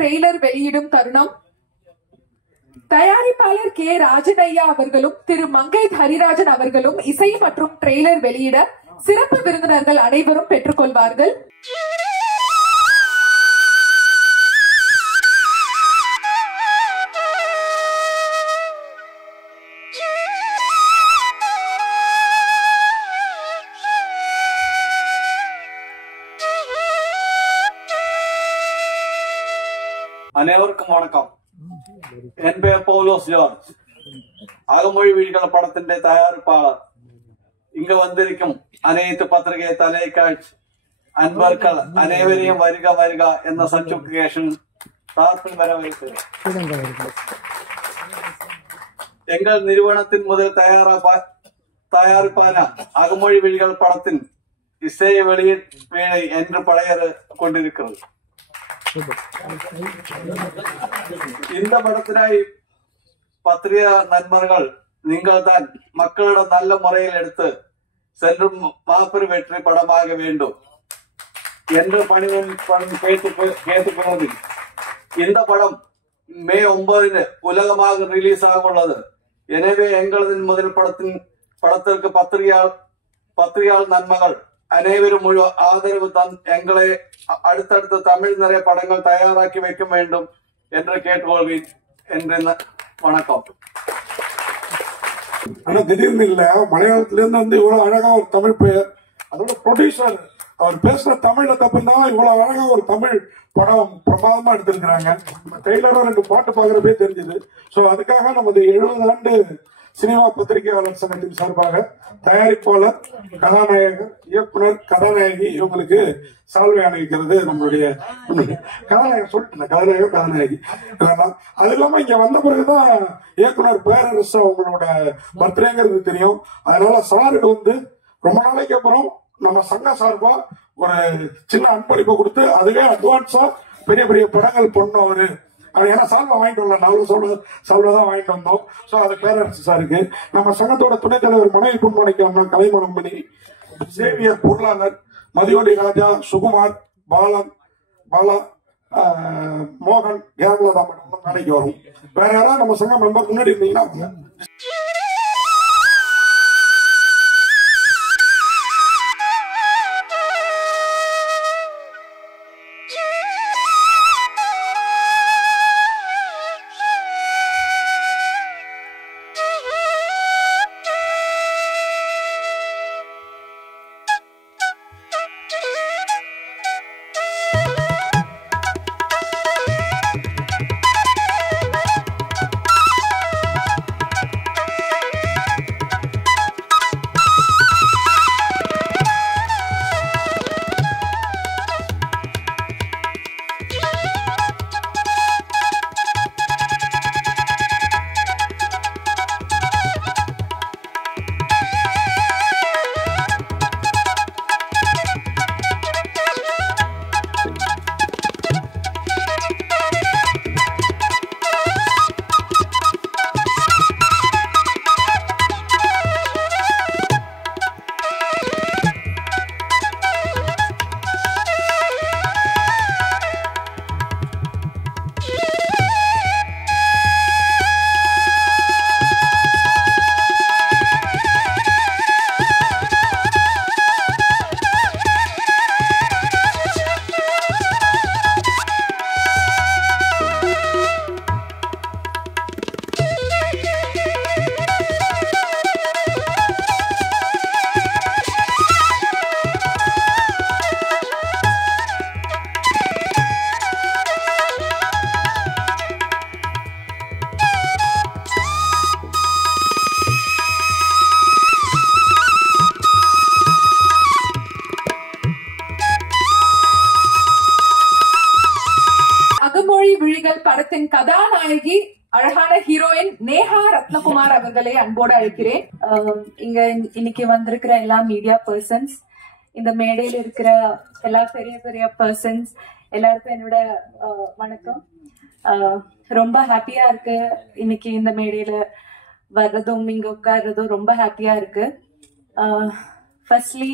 Trailer வெளியிடும் தருணம் தயாரிப்பாளர் கே ராஜனையா அவர்களும் திரு மங்கை ஹரிராஜன் அவர்களும் இசை மற்றும் ட்ரெய்லர் வெளியிட சிறப்பு விருந்தினர்கள் அனைவரும் பெற்றுக்கொள்வார்கள். அனைவருக்கும் வணக்கம். என் பெயர் பவுலோஸ் ஜார்ஜ். அகமொழி விழிகள் படத்தின் தயாரிப்பாளர். இங்கு வந்திருக்கும் அனைத்து பத்திரிகை தொலைக்காட்சி அன்பர்கள் அனைவரையும் வருக வருக என்ற சர்டிபிகேஷன் சார்பில் வரவேற்கிறேன். எங்கள் நிறுவனத்தின் முதல் தயாரிப்பான அகமொழி விழிகள் படத்தின் இசை வெளியீட்டு வேலை என்று படையறு கொண்டிருக்கிறது. இந்த படத்தினை பத்திரிகை நண்பர்கள் நீங்கள் தான் மக்களிடம் நல்ல முறையில் எடுத்து சென்றும் மாபெரும் வெற்றி படமாக வேண்டும் என்று பணிவுடன் கேட்டுக்கொள்வது. இந்த படம் மே 9 உலகமாக ரிலீஸ் ஆக உள்ளது. எனவே எங்களது முதல் படத்திற்கு பத்திரிகையாளர் நண்பர்கள் அனைவரும் முழு ஆதரவு எங்களை அடுத்தடுத்த தமிழ் நிறைய படங்கள் தயாராக்கி வைக்க வேண்டும் என்று கேட்டுக்கொள்வேன் என்று. வணக்கம். ஆனா திடீர்னு இல்ல, மலையாளத்துல இருந்து இவ்வளவு அழகா ஒரு தமிழ் பெயர், அதோட ப்ரொடியூசர் அவர் பேசுற தமிழ்ல தப்புனாலும் இவ்வளவு அழகா ஒரு தமிழ் படம் பிரமாதமா எடுத்திருக்கிறாங்க. ட்ரெய்லரும் 2 பாட்டு பாக்குறப்பே தெரிஞ்சது. சோ அதுக்காக நமது 70 ஆண்டு சினிமா பத்திரிகையாளர் சங்கத்தின் சார்பாக தயாரிப்பாளர், கதாநாயகர், இயக்குனர், கதாநாயகி இவங்களுக்கு சால்வை அணிவிக்கிறது நம்மளுடைய கதாநாயகர் சொல்லிட்டு கதாநாயகி. அது இல்லாம இங்க வந்த பிறகுதான் இயக்குனர் பேரரசு அவங்களோட பர்த்டேங்கிறது தெரியும். அதனால சாருக்கு ரொம்ப நாளைக்கு அப்புறம் நம்ம சங்க சார்பா ஒரு சின்ன அன்பளிப்பை கொடுத்து அதுவே அட்வான்ஸா பெரிய பெரிய படங்கள் பண்ணோம் அவரு. ஏன்னா சால்வா வாங்கிட்டு வரல, நாங்களும் சால்வா வாங்கிட்டு வந்தோம். சோ அது பேரரசு சாருக்கு. நம்ம சங்கத்தோட துணைத் தலைவர் மனைவி பொன்மணிக்கு கலைமணம் பண்ணி, சேவியர் பொருளாளர், மதியோடி ராஜா, சுகுமார், பாலா, மோகன், கேரளா மட்டும் வேலைக்கு வரும். வேற யாராவது நம்ம சங்கம் மெம்பர் முன்னாடி இருந்தீங்கன்னா அகமொழி விழிகள் படத்தின் கதாநாயகி அழகான ஹீரோயின் நேஹா ரத்னகுமார் அவர்களை அன்போடு அழைக்கிறேன். இங்க இன்னைக்கு வந்திருக்கிற எல்லா மீடியா பர்சன்ஸ், இந்த மேடையில் இருக்கிற எல்லா பெரிய பெரிய பர்சன்ஸ் எல்லாருக்கும் என்னோட வணக்கம். ரொம்ப ஹாப்பியா இருக்கு இன்னைக்கு இந்த மேடையில வர்றதும் இங்க உட்கார்றதும் ரொம்ப ஹாப்பியா இருக்கு. ஃபர்ஸ்ட்லி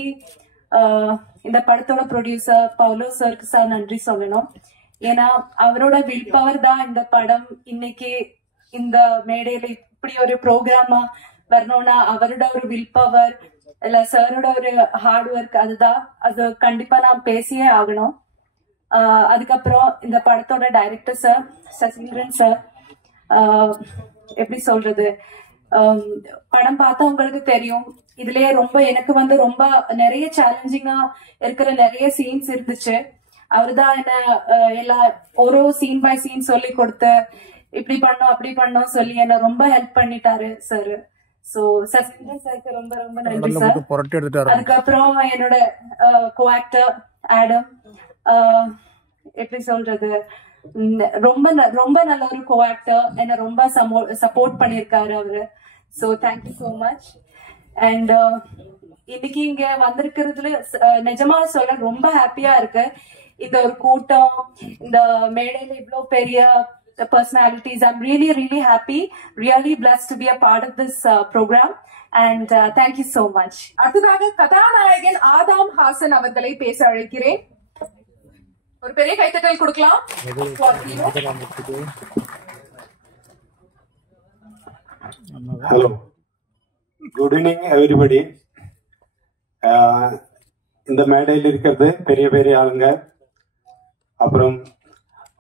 இந்த படத்தோட ப்ரொடியூசர் பவுலோ சருக்கு சார் நன்றி சொல்லணும். ஏன்னா அவரோட வில் பவர் தான் இந்த படம் இன்னைக்கு இந்த மேடையில இப்படி ஒரு ப்ரோக்ராமா வரணும்னா அவரோட ஒரு வில் பவர் இல்ல சாரோட ஒரு ஹார்ட் ஒர்க் அதுதான். அது கண்டிப்பா நான் பேசியே ஆகணும். அதுக்கப்புறம் இந்த படத்தோட டைரக்டர் சார் சசீந்திரன் சார், எப்படி சொல்றது, படம் பார்த்தா உங்களுக்கு தெரியும். இதுலயே ரொம்ப எனக்கு ரொம்ப நிறைய சேலஞ்சிங்கா இருக்கிற நிறைய சீன்ஸ் இருந்துச்சு. அவருதான் என்ன எல்லா ஒரு சீன் பை சீன் சொல்லி கொடுத்து இப்படி பண்ணோம் அப்படி பண்ணோம் சொல்லி என்ன ரொம்ப ஹெல்ப் பண்ணிட்டாரு சார். சோ சசீந்திரன் சாருக்கு ரொம்ப ரொம்ப நன்றி சார். அதுக்கப்புறம் என்னோட கோ ஆக்டர் ஆடம், எப்படி சொல்றது, ரொம்ப ரொம்ப நல்ல ஒரு கோ ஆக்டர், என்ன ரொம்ப சப்போர்ட் பண்ணிருக்காரு அவரு. So thank you so much. And இன்னைக்கு இங்க வந்திருக்கிறதுல நிஜமா சொல்ல ரொம்ப ஹாப்பியா இருக்கு. இந்த ஒரு கூட்டம், இந்த மேடையில இவ்வளவு பெரிய personalities. I'm really really happy, really blessed to be a part of this program and thank you so much. அடுத்ததாக கதாநாயகன் ஆதாம் ஹாசன் அவர்களை பேச அழைக்கிறேன். ஒரு பெரிய கைத்தட்டல் கொடுக்கலாம். Hello, good evening everybody. இந்த மேடையில் இருக்கிறது பெரிய பெரிய ஆளுங்க. அப்புறம்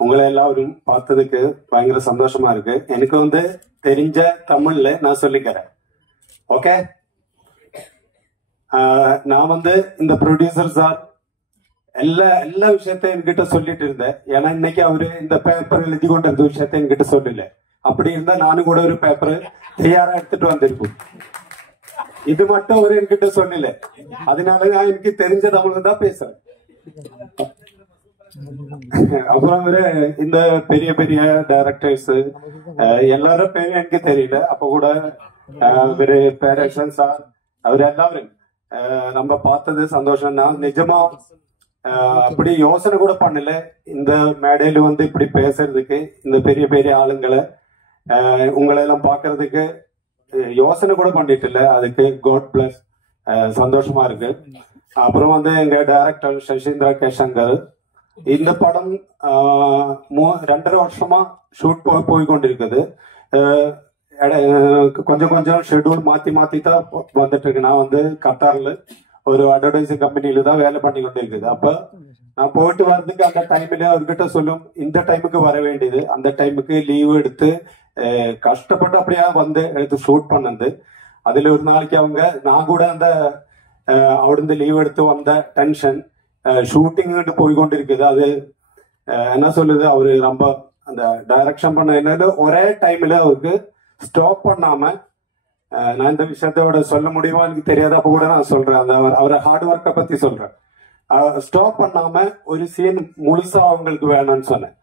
உங்களை எல்லாரும் பார்த்ததுக்கு பயங்கர சந்தோஷமா இருக்கு. எனக்கு தெரிஞ்ச தமிழ்ல நான் சொல்லிக்கிறேன். ஓகே, நான் இந்த ப்ரொடியூசர் சார் எல்லா விஷயத்தையும் என்கிட்ட சொல்லிட்டு இருந்தேன். ஏன்னா இன்னைக்கு அவரு இந்த பேப்பர் எழுதி கொண்டு இருந்த விஷயத்த என்கிட்ட சொல்லல. அப்படி இருந்தா நானும் கூட ஒரு பேப்பர் தயாரா எடுத்துட்டு வந்திருக்கும். இது மட்டும் அவரு என்கிட்ட சொல்லல. அதனால நான் எனக்கு தெரிஞ்ச தமிழ் தான் பேசுறேன். அப்புறம் இந்த பெரிய பெரிய டைரக்டர்ஸ் எல்லாரும் பேரும் எனக்கு தெரியல. அப்ப கூட பேரக்ஷன் சார் அவர் எல்லாரும் நம்ம பார்த்தது சந்தோஷம் தான். நிஜமா அப்படி யோசனை கூட பண்ணல இந்த மேடையில இப்படி பேசுறதுக்கு. இந்த பெரிய பெரிய ஆளுங்களை உங்களை எல்லாம் பாக்குறதுக்கு யோசனை கூட பண்ணிட்டு இல்ல. அதுக்கு காட் பிளஸ், சந்தோஷமா இருக்கு. அப்புறம் எங்க டைரக்டர் சசீந்திர கேசங்கர், இந்த படம் 2.5 வருஷமா ஷூட் போய் கொண்டிருக்குது. கொஞ்சம் கொஞ்சம் ஷெட்யூல் மாத்தி மாத்தி தான் வந்துட்டு இருக்கு. நான் கத்தார்ல ஒரு அட்வர்டைசிங் கம்பெனில தான் வேலை பண்ணி கொண்டு இருக்குது. அப்ப நான் போயிட்டு வர்றதுக்கு அந்த டைம்ல அவர்கிட்ட சொல்லும், இந்த டைமுக்கு வர வேண்டியது, அந்த டைமுக்கு லீவ் எடுத்து கஷ்டப்பட்டு அப்படியே எடுத்து ஷூட் பண்ணது. அதுல ஒரு நாளைக்கு நான் கூட அவிடுந்து லீவ் எடுத்து வந்த டென்ஷன் ஷூட்டிங் போய் கொண்டிருக்குது. அது என்ன சொல்லுது, அவரு ரொம்ப அந்த டைரக்ஷன் பண்ண என்ன ஒரே டைம்ல அவருக்கு ஸ்டாப் பண்ணாம, நான் இந்த விஷயத்தோட சொல்ல முடியுமா எனக்கு தெரியாது. அப்ப கூட நான் சொல்றேன், அவரை ஹார்ட் ஒர்க்கை பத்தி சொல்றேன். ஸ்டாப் பண்ணாம ஒரு சீன் முழுசா அவங்களுக்கு வேணும்னு சொன்னேன்.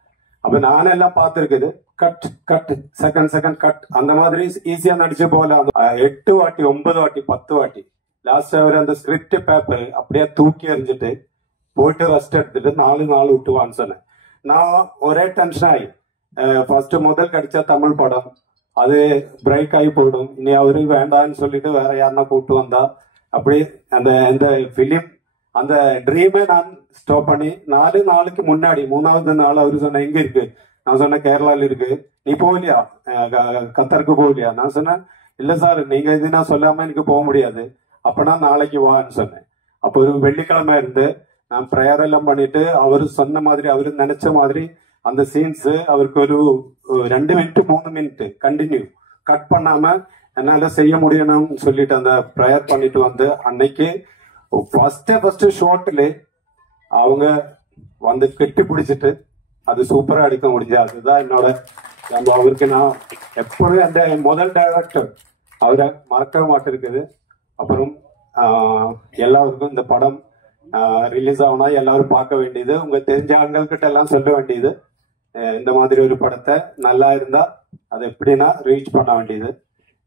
அப்ப நானும் எல்லாம் பார்த்துருக்குது, கட் கட் செகண்ட் கட் அந்த மாதிரி ஈஸியா நடிச்சு போல 8 வாட்டி 9 வாட்டி 10 வாட்டி லாஸ்ட் அவர் அந்த ஸ்கிரிப்ட் பேப்பர் அப்படியே தூக்கி எறிஞ்சிட்டு போயிட்டு ரெஸ்ட் எடுத்துட்டு 4 நாள் விட்டுவான்னு சொன்னேன். நான் ஒரே டென்ஷன் ஆகி, ஃபர்ஸ்ட் முதல் கிடைச்ச தமிழ் படம் அது பிரேக் ஆகி போயிடும், இனி அவரு வேண்டான்னு சொல்லிட்டு வேற யாருன்னா கூப்பிட்டு வந்தா அப்படி அந்த பிலிம் அந்த ட்ரீமே நான் ஸ்டாப் பண்ணி 4 நாளுக்கு முன்னாடி 3வது நாள் அவரு சொன்ன எங்க இருக்கு, நான் சொன்னேன் கேரளால இருக்கு, நீ போகலையா கத்தருக்கு போகலையா, நான் சொன்னேன் இல்ல சார் நீங்க இது நான் சொல்லாம எனக்கு போக முடியாது, அப்பனா நாளைக்கு வான்னு சொன்னேன். அப்போ ஒரு வெள்ளிக்கிழமை இருந்து நான் ப்ரேயர் எல்லாம் பண்ணிட்டு அவரு சொன்ன மாதிரி அவரு நினைச்ச மாதிரி அந்த சீன்ஸ் அவருக்கு ஒரு 2 மினிட் 3 மினிட் கண்டினியூ கட் பண்ணாம என்னால செய்ய முடியணும்னு சொல்லிட்டு அந்த ப்ரேயர் பண்ணிட்டு வந்து அன்னைக்கு ஃபர்ஸ்ட் ஷாட்ல அவங்க கெட்டி பிடிச்சிட்டு அது சூப்பரா எடுக்க முடிஞ்சு. அதுதான் என்னோட அவருக்கு நான் எப்பொழுதும் அந்த முதல் டைரக்டர் அவரை மறக்கவே மாட்டிருக்குது. அப்புறம் எல்லாருக்கும் இந்த படம் ரிலீஸ் ஆகுனா எல்லாரும் பார்க்க வேண்டியது, உங்க தெரிஞ்ச ஆண்கள்கிட்ட எல்லாம் சொல்ல வேண்டியது, இந்த மாதிரி ஒரு படத்தை நல்லா இருந்தா அதை எப்படின்னா ரீச் பண்ண வேண்டியது.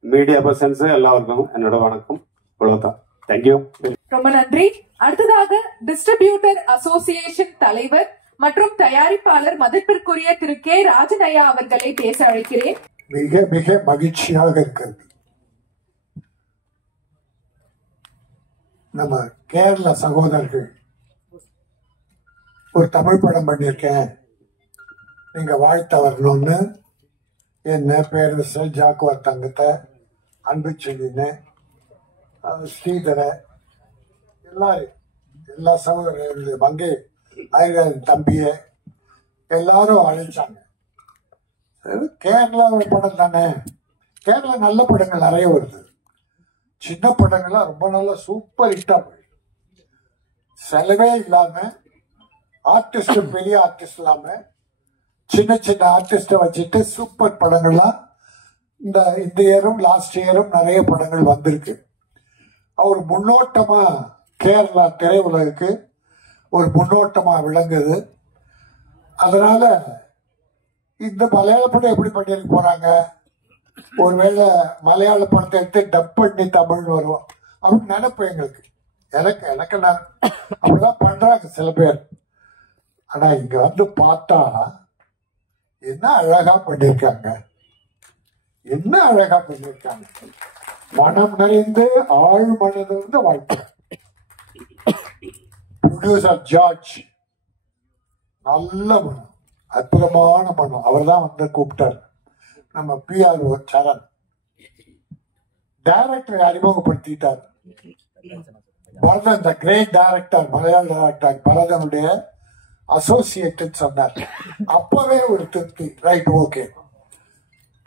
மீடியா பர்சன்ஸ் எல்லாருக்கும் என்னோட வணக்கம். இவ்வளவுதான். தேங்க்யூ. ரொம்ப நன்றி. அடுத்ததாக டிஸ்ட்ரிபியூட்டர் அசோசியேஷன் தலைவர் மற்றும் தயாரிப்பாளர் மதிப்பிற்குரிய திரு கே ராஜனையா அவர்களை பேச அழைக்கிறேன். மிக மிக மகிழ்ச்சியாக இருக்கிறது. நம்ம கேரள சகோதரர்கள் ஒரு தமிழ் படம் பண்ணியிருக்கேன் நீங்க வாழ்த்த வரணும்னு என்ன பேரரசு ஜாக்குவார் தங்கத்தை அன்பு செல்லின்னு ஸ்ரீதர எல்லாரும் எல்லா சகோதரர்கள் வங்கி ஆயுர்வேதன் தம்பிய எல்லாரும் அழைச்சாங்க. கேரளா படம் தானே, கேரளா நல்ல படங்கள் நிறைய வருது. சின்ன படங்கள்லாம் ரொம்ப நல்ல சூப்பர் ஹிட்டா போயிடுது. செலவே இல்லாம ஆர்டிஸ்ட் பெரிய ஆர்டிஸ்ட் இல்லாம சின்ன சின்ன ஆர்டிஸ்ட வச்சுட்டு சூப்பர் படங்கள்லாம் இந்த இயரும் லாஸ்ட் இயரும் நிறைய படங்கள் வந்திருக்கு. அவர் முன்னோட்டமா கேரளா திரையுலகுக்கு ஒரு முன்னோட்டமா விளங்குது. அதனால இந்த மலையாள படம் எப்படி பண்ணிட்டு போறாங்க, ஒருவேளை மலையாள படத்தை எடுத்து டப் பண்ணி தமிழ் வருவோம் அப்படின்னு நினைப்பு எங்களுக்கு. எனக்கு நான் அப்படிதான் பண்றாங்க சில பேர். ஆனா இங்க வந்து பார்த்தா என்ன அழகா பண்ணிருக்காங்க, என்ன அழகா பண்ணிருக்காங்க. மனம் நிறைந்து ஆழ் மனதிலிருந்து வாழ்க்கை. ப்ரொடியூசர் ஜார்ஜ் நல்ல மனம், அற்புதமான மனம். அவர் தான் வந்து கூப்பிட்டார். நம்ம PR சரண் டைரக்டரை அறிமுகப்படுத்திட்டார். Bharathan the great director, Malayala director பரதனுடைய அசோசியேட் சொன்னார். அப்பவே ஒரு திருப்தி, ரைட் ஓகே.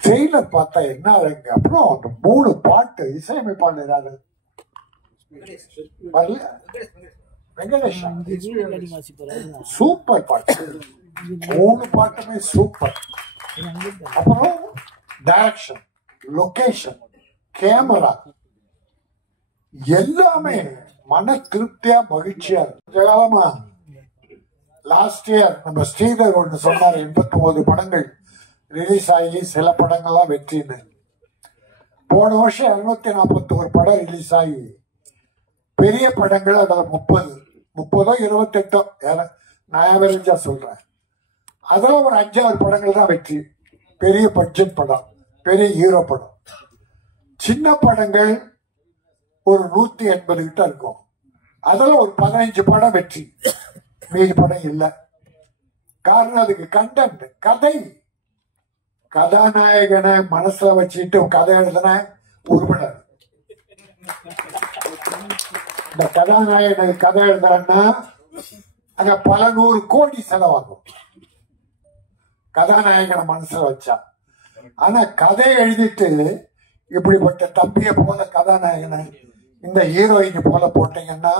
ட்ரெயிலர் பார்த்தா என்ன அழகு. அப்புறம் அந்த 3 பாட்டு இசையமைப்பாளர் யாரு, வெங்கடேஷ். சூப்பர் பாட்டு, 3 பாட்டுமே சூப்பர். அப்புறம் டைரக்ஷன், லொகேஷன், கேமரா எல்லாமே மன திருப்தியா மகிழ்ச்சியா இருக்கு. காலமா லாஸ்ட் இயர் நம்ம ஸ்ரீதர் ஒன்று சொன்னார், 89 படங்கள் ரிலீஸ் ஆகி சில படங்கள்லாம் வெற்றின்னு. போன வருஷம் 241 படம் ரிலீஸ் ஆகி பெரிய படங்கள் அதில் 30 28 நான் ஆவரேஜா சொல்றேன். அதெல்லாம் ஒரு 5-6 படங்கள் தான் வெற்றி. பெரிய பட்ஜெட் படம், பெரிய ஹீரோ படம். சின்ன படங்கள் ஒரு 180 கிட்ட இருக்கும். அதெல்லாம் ஒரு 15 படம் வெற்றி, மீதி படம் இல்லை. காரணம் அதுக்கு கண்டென்ட், கதை. கதாநாயகனை மனசுல வச்சுட்டு கதை எழுதுன உருவனர். இந்த கதாநாயகனுக்கு கதை எழுதுறன்னா அங்க பல 100 கோடி செலவாகும் கதாநாயகனை மனசுல வச்சா. ஆனா கதை எழுதிட்டு இப்படிப்பட்ட தம்பியை போல கதாநாயகனை இந்த ஹீரோயினை போல போட்டீங்கன்னா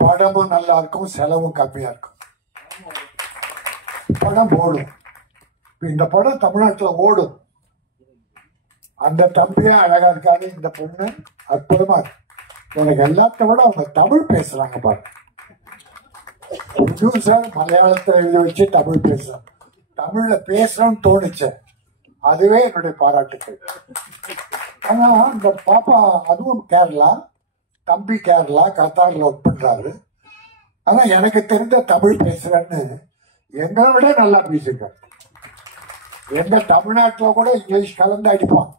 படமும் நல்லா இருக்கும், செலவும் கம்மியா இருக்கும், படம் ஓடும். இந்த படம் தமிழ்நாட்டில் ஓடும். அந்த தம்பியா அழகா இருக்காது, இந்த பொண்ணு அற்புதமா இருக்கு. எனக்கு எல்லாத்த விட அவங்க தமிழ் பேசுறாங்க பாருங்க. ப்ரொடியூசர் மலையாளத்தில் எழுதி வச்சு தமிழ் பேசுறாங்க. தமிழ்ல பேசணும்னு தோணுச்சு, அதுவே என்னுடைய பாராட்டுக்கள். ஆனா இந்த பாப்பா அதுவும் கேரளா, தம்பி கேரளா கத்தாரில் ஒர்க் பண்றாரு. ஆனா எனக்கு தெரிந்த தமிழ் பேசுறேன்னு எங்களை விட நல்லா பேசிருக்காரு. எங்க தமிழ்நாட்டில் கூட இங்கிலீஷ் கலந்து அடிப்பான்,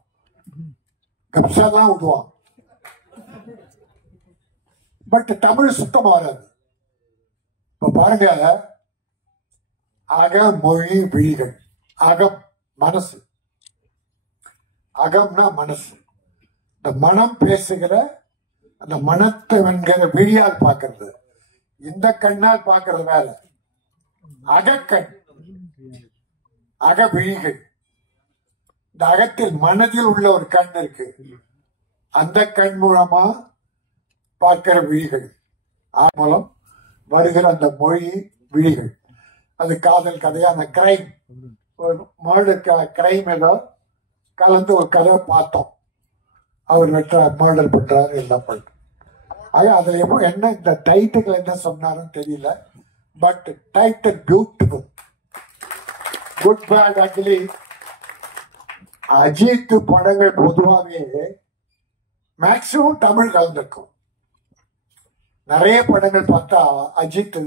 கப்சாலாம் விடுவான். பட் தமிழ் சுத்தமா வராது. இப்ப பாருங்க, அக மொழி விழிகள். அகம் மனசு, அகம்னா மனசு. இந்த மனம் பேசுகிற அந்த மனத்தை வென்கிற விழியால் பார்க்கறது. இந்த கண்ணால் பார்க்கறது வேற. அகக்கண், அக விழிகள். இந்த அகத்தில் மனதில் உள்ள ஒரு கண் இருக்கு, அந்த கண் மூலமா பார்க்கிற விழிகள் மூலம் வருகிற அந்த மொழி விழிகள். அது காதல் கதையான கிரைம், ஒரு மர்டர் கிரைம் ஏதோ கலந்து ஒரு கதை பார்த்தோம். அவர் மர்டர் பண்றாரு, எல்லாம் பண்றாரு. அதுல என்ன இந்த டைட்டில் என்ன சொன்னாருன்னு தெரியல. But title beautiful. Good bad ugly. Ajith படங்கள் பொதுவாகவே மேக்சிமம் தமிழ் கலந்துருக்கும். நிறைய படங்கள் பார்த்தா அஜித்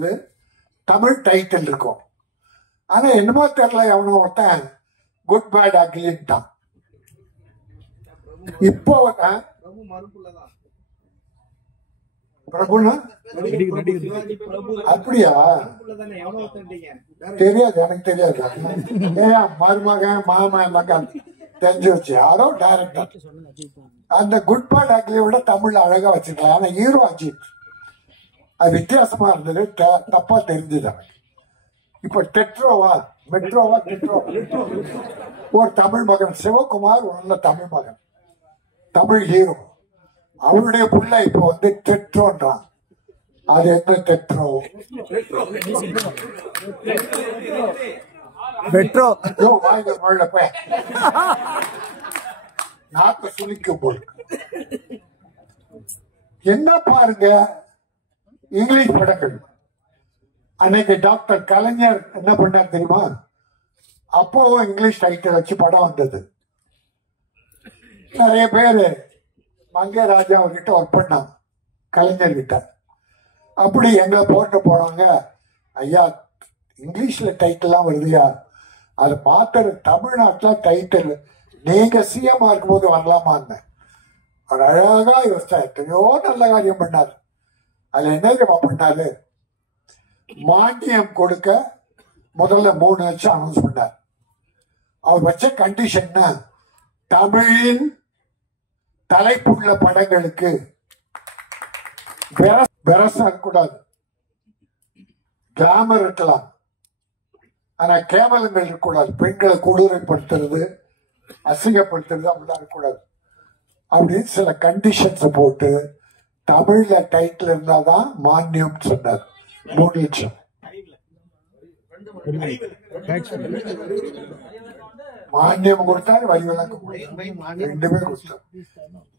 தமிழ் டைட்டில் இருக்கும். ஆனா என்னமோ தெரியல, எவனோ ஒருத்தன் குட் பேட் அக்லின்ட்டான். இப்போ பிரபுனா அப்படியா? தெரியாது, எனக்கு தெரியாது. ஏன் மருமகன் மாமன் மகன் தெரிஞ்சு வச்சு யாரோ டைரக்டர் அந்த குட் பை டாக்லியை விட தமிழ்ல அழகா வச்சிருக்கலாம். ஆனா ஹீரோ அஜித் அது வித்தியாசமா இருந்தது, தப்பா தெரிஞ்சது எனக்கு. இப்ப டெட்ரோவா மெட்ரோவா டெட்ரோ ஒரு தமிழ் மகன் சிவகுமார், ஒரு நல்ல தமிழ் மகன், தமிழ் ஹீரோ. அவருடைய புள்ள இப்ப வந்து டெட்ரோன்றான். அது என்ன டெட்ரோ? மெட்ரோ வாங்க முள்ள போய் நாக்க சுழிக்கும் போல். என்ன பாருங்க இங்கிலீஷ் படங்கள். அன்னைக்கு டாக்டர் கலைஞர் என்ன பண்ணார் தெரியுமா? அப்போ இங்கிலீஷ் டைட்டில் வச்சு படம் வந்தது. நிறைய பேரு மங்கே ராஜா அவர்கிட்ட ஒர்க் பண்ணாங்க, கலைஞர் கிட்ட. அப்படி எங்களை போட்டு போனாங்க, ஐயா இங்கிலீஷ்ல டைட்டில்லாம் வருதுயா, அதை மாத்திர தமிழ்நாட்டுல டைட்டில் நீங்க சிஎம்மா இருக்கும்போது வரலாமான்னு அவர் அழகா யோசிச்சா. எத்தனையோ நல்ல காரியம் பண்ணாரு. அதுல என்ன பண்ணாரு? மானியம் கொடுக்க முதல்ல 3 லட்சம் அனௌன்ஸ் பண்ணார். அவர் வச்ச கண்டிஷன் தமிழில் தலைப்புள்ள படங்களுக்கு இருக்கக்கூடாது, கிளாமர் இருக்கலாம், ஆனா கேவலங்கள் இருக்கக்கூடாது, பெண்களை கொடூரப்படுத்துறது அசிங்கப்படுத்துறது அப்படிலாம் இருக்கக்கூடாது அப்படின்னு சில கண்டிஷன்ஸ் போட்டு தமிழ்ல டைட்டில் இருந்தாதான் மானியம் சொன்னார். 3 லட்சம். மானியம் கொடுத்தாரு, வரி விலக்கு கொடுத்தாரு, ரெண்டுமே கொடுத்தாரு.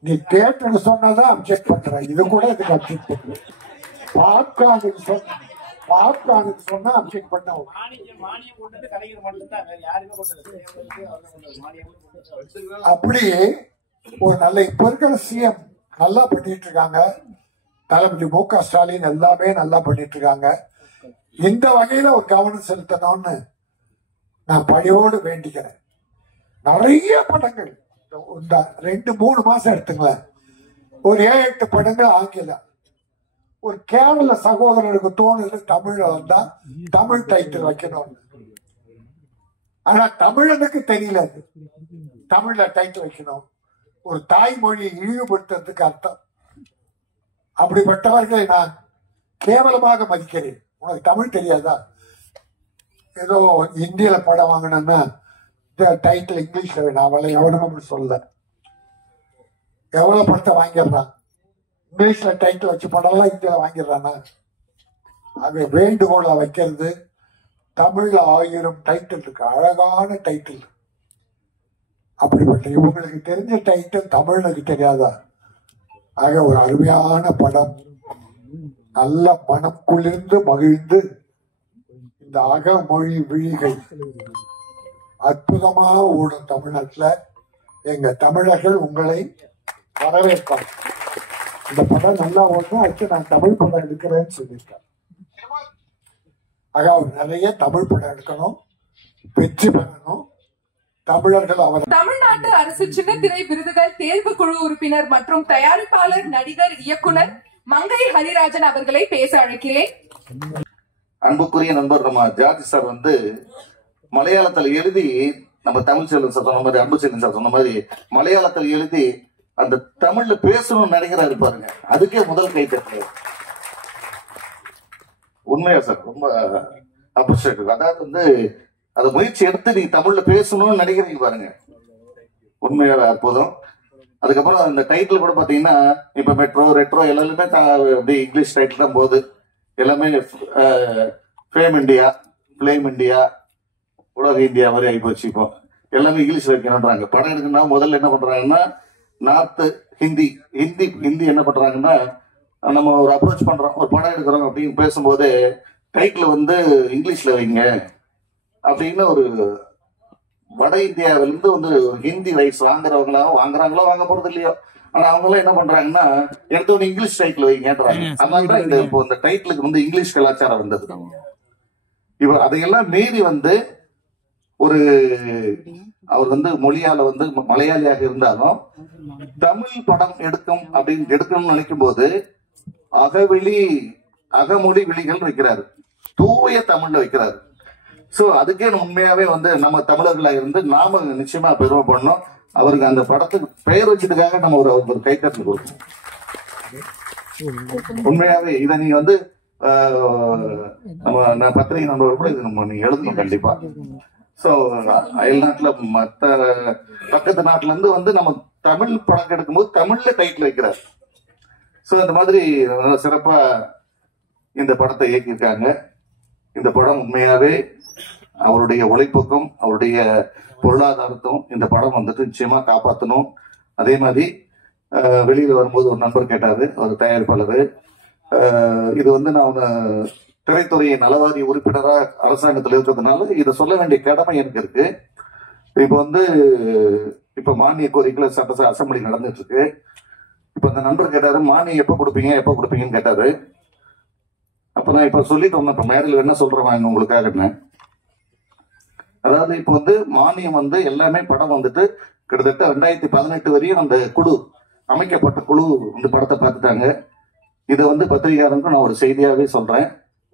நீ தேட்டர் சொன்னதான் அப்செக்ட் பண்ற, இது கூட இதுக்கு அப்செக்ட் பண்ற. பாப்கார்னுக்கு சொன்னா அப்செக்ட் பண்ண. அப்படி ஒரு நல்ல இப்ப இருக்கிற சிஎம் நல்லா பண்ணிட்டு இருக்காங்க. தளபதி மு.க. ஸ்டாலின் எல்லாமே நல்லா பண்ணிட்டு இருக்காங்க. இந்த வகையில ஒரு கவனம் செலுத்தணும்னு நான் பணியோடு வேண்டிக்கிறேன். நிறைய படங்கள் இந்த 2-3 மாசம் எடுத்துங்களேன், ஒரு 7-8 படங்கள் ஆங்கிலம். ஒரு கேரள சகோதரருக்கு தோணுது தமிழ்ல வந்தா தமிழ் டைட்டில் வைக்கணும். ஆனா தமிழனுக்கு தெரியல தமிழ்ல டைட்டில் வைக்கணும். ஒரு தாய்மொழியை இழிவுபடுத்துறதுக்கு அர்த்தம். அப்படிப்பட்டவர்களை நான் கேவலமாக மதிக்கிறேன். உனக்கு தமிழ் தெரியாதா? ஏதோ இந்தியில படம் வாங்கினேன்னா டைட்டில் இங்கிலீஷ்ல வேணும், அவளை எவனும் சொல்ல. எவ்வளவு படத்தை வாங்கிடுறான், இங்கிலீஷ்ல டைட்டில் வச்சு படம்லாம் இந்தியில வாங்கிடுறானா? அது வேண்டுகோளை வைக்கிறது. தமிழ்ல 1000 டைட்டில் இருக்கு, அழகான டைட்டில். அப்படிப்பட்ட இவங்களுக்கு தெரிஞ்ச டைட்டில் தமிழுக்கு தெரியாதா? ஆக ஒரு அருமையான படம், நல்ல மனம் குளிர்ந்து மகிழ்ந்து இந்த அகமொழி விழிகள் அற்புதமாக ஓடும் தமிழ்நாட்டுல எங்க தமிழர்கள் உங்களை வரவேற்பார். இந்த படம் நல்லா ஓடணும், அடுத்து நான் தமிழ் படம் எடுக்கிறேன்னு சொல்லியிருக்கேன். ஆக அவர் நிறைய தமிழ் படம் எடுக்கணும், வெற்றி பெறணும். தமிழர்கள் அவர் தமிழ்நாட்டு அரசு சின்னத்திரை விருதுகள் தேர்வு குழு உறுப்பினர் மற்றும் தயாரிப்பாளர், நடிகர், இயக்குனர் மங்கை ஹரிராஜன் அவர்களை பேச அழைக்கிறேன். அன்புக்குரிய நண்பர் நம்ம ஜார்ஜ் சார் வந்து மலையாளத்தில் எழுதி, நம்ம தமிழ் செல்வன் சார் சொன்ன மாதிரி, அன்பு செல்வன் சார் சொன்ன மாதிரி மலையாளத்தில் எழுதி அந்த தமிழ்ல பேசணும்னு நினைக்கிறாரு பாருங்க, அதுக்கே முதல் கை தட்டுறாரு. உண்மையா சார், ரொம்ப அப்ரிஷியேட். அதாவது வந்து அதை முயற்சி எடுத்து நீங்க தமிழ்ல பேசணும்னு நினைக்கிறீங்க பாருங்க, உண்மையாக அற்புதம். அதுக்கப்புறம் இந்த டைட்டில் கூட பாத்தீங்கன்னா இப்ப மெட்ரோ, ரெட்ரோ எல்லாருமே அப்படி இங்கிலீஷ் டைட்டில் தான் போகுது. எல்லாமே ஃபேம் இண்டியா, பிளேம் இண்டியா, உலக இந்தியா மாதிரி ஆகி போச்சு. இப்போ எல்லாமே இங்கிலீஷ் வைக்கணுன்றாங்க. படம் எடுக்கணும்னா முதல்ல என்ன பண்றாங்கன்னா நார்த்து ஹிந்தி என்ன பண்றாங்கன்னா, நம்ம ஒரு அப்ரோச் பண்றோம், ஒரு படம் எடுக்கிறோம் அப்படின்னு பேசும்போது டைட்டில் வந்து இங்கிலீஷ்ல வைங்க அப்படின்னு ஒரு வட இந்தியாவிலிருந்து வந்து ஒரு ஹிந்தி ரைட்ஸ் வாங்குறாங்களோ வாங்க போறது இல்லையோ, ஆனா அவங்க எல்லாம் என்ன பண்றாங்கன்னா எடுத்த ஒரு இங்கிலீஷ் டைட்டில் வைங்கன்றாங்க. அதனாலதான் இந்த இப்போ இந்த டைட்டிலுக்கு வந்து இங்கிலீஷ் கலாச்சாரம் வந்தது. இப்போ அதையெல்லாம் மீறி வந்து ஒரு அவர் வந்து மொழியால வந்து மலையாளியாக இருந்தாலும் தமிழ் படம் எடுக்கணும்னு நினைக்கும் போது அகமொழி விழிகள் வைக்கிறாரு, தூய தமிழ்ல வைக்கிறாரு. சோ அதுக்கே உண்மையாவே வந்து நம்ம தமிழர்களா இருந்து நாம நிச்சயமா பெருமை பண்ணோம். அவருக்கு அந்த படத்துக்கு பெயர் வச்சதுக்காக நம்ம ஒரு கைத்தட்டல் கொடுக்கணும். உண்மையாவே இதை நீங்க வந்து நம்ம பத்திரிகை நண்பர்கள் கூட இது நீங்க எழுதணும் கண்டிப்பா. சோ அயல்நாட்டுல மற்ற பக்கத்து நாட்டுல இருந்து வந்து நம்ம தமிழ் படம் எடுக்கும்போது தமிழ்ல டைட்டில் வைக்கிறார். சோ இந்த மாதிரி சிறப்பா இந்த படத்தை இயக்கியிருக்காங்க. இந்த படம் உண்மையாவே அவருடைய உழைப்புக்கும் அவருடைய பொருளாதாரத்தும் இந்த படம் வந்துட்டு நிச்சயமா காப்பாற்றணும். அதே மாதிரி வெளியில வரும்போது ஒரு நண்பர் கேட்டாரு, ஒரு தயாரிப்பாளர், இது வந்து நான் திரைத்துறையை நலவாரிய உறுப்பினரா அரசாங்கத்தில் இருக்கிறதுனால இதை சொல்ல வேண்டிய கடமை எனக்கு இருக்கு. இப்ப மானிய கோரிக்கையில சட்ட அசம்பிளி நடந்துட்டு இருக்கு. இப்ப அந்த நண்பர் கேட்டாரு, மானியம் எப்ப கொடுப்பீங்கன்னு கேட்டாரு. அப்ப நான் இப்ப சொல்லிட்டு வந்தேன், இப்ப மேடையில் என்ன சொல்றேன் உங்களுக்காக. அதாவது இப்ப வந்து மானியம் வந்து எல்லாமே படம் வந்துட்டு கிட்டத்தட்ட 2018 வரையும் அந்த குழு அமைக்கப்பட்ட குழு இந்த படத்தை பார்த்துட்டாங்க. இதை வந்து பத்திரிகையாளருக்கு நான் ஒரு செய்தியாவே சொல்றேன்.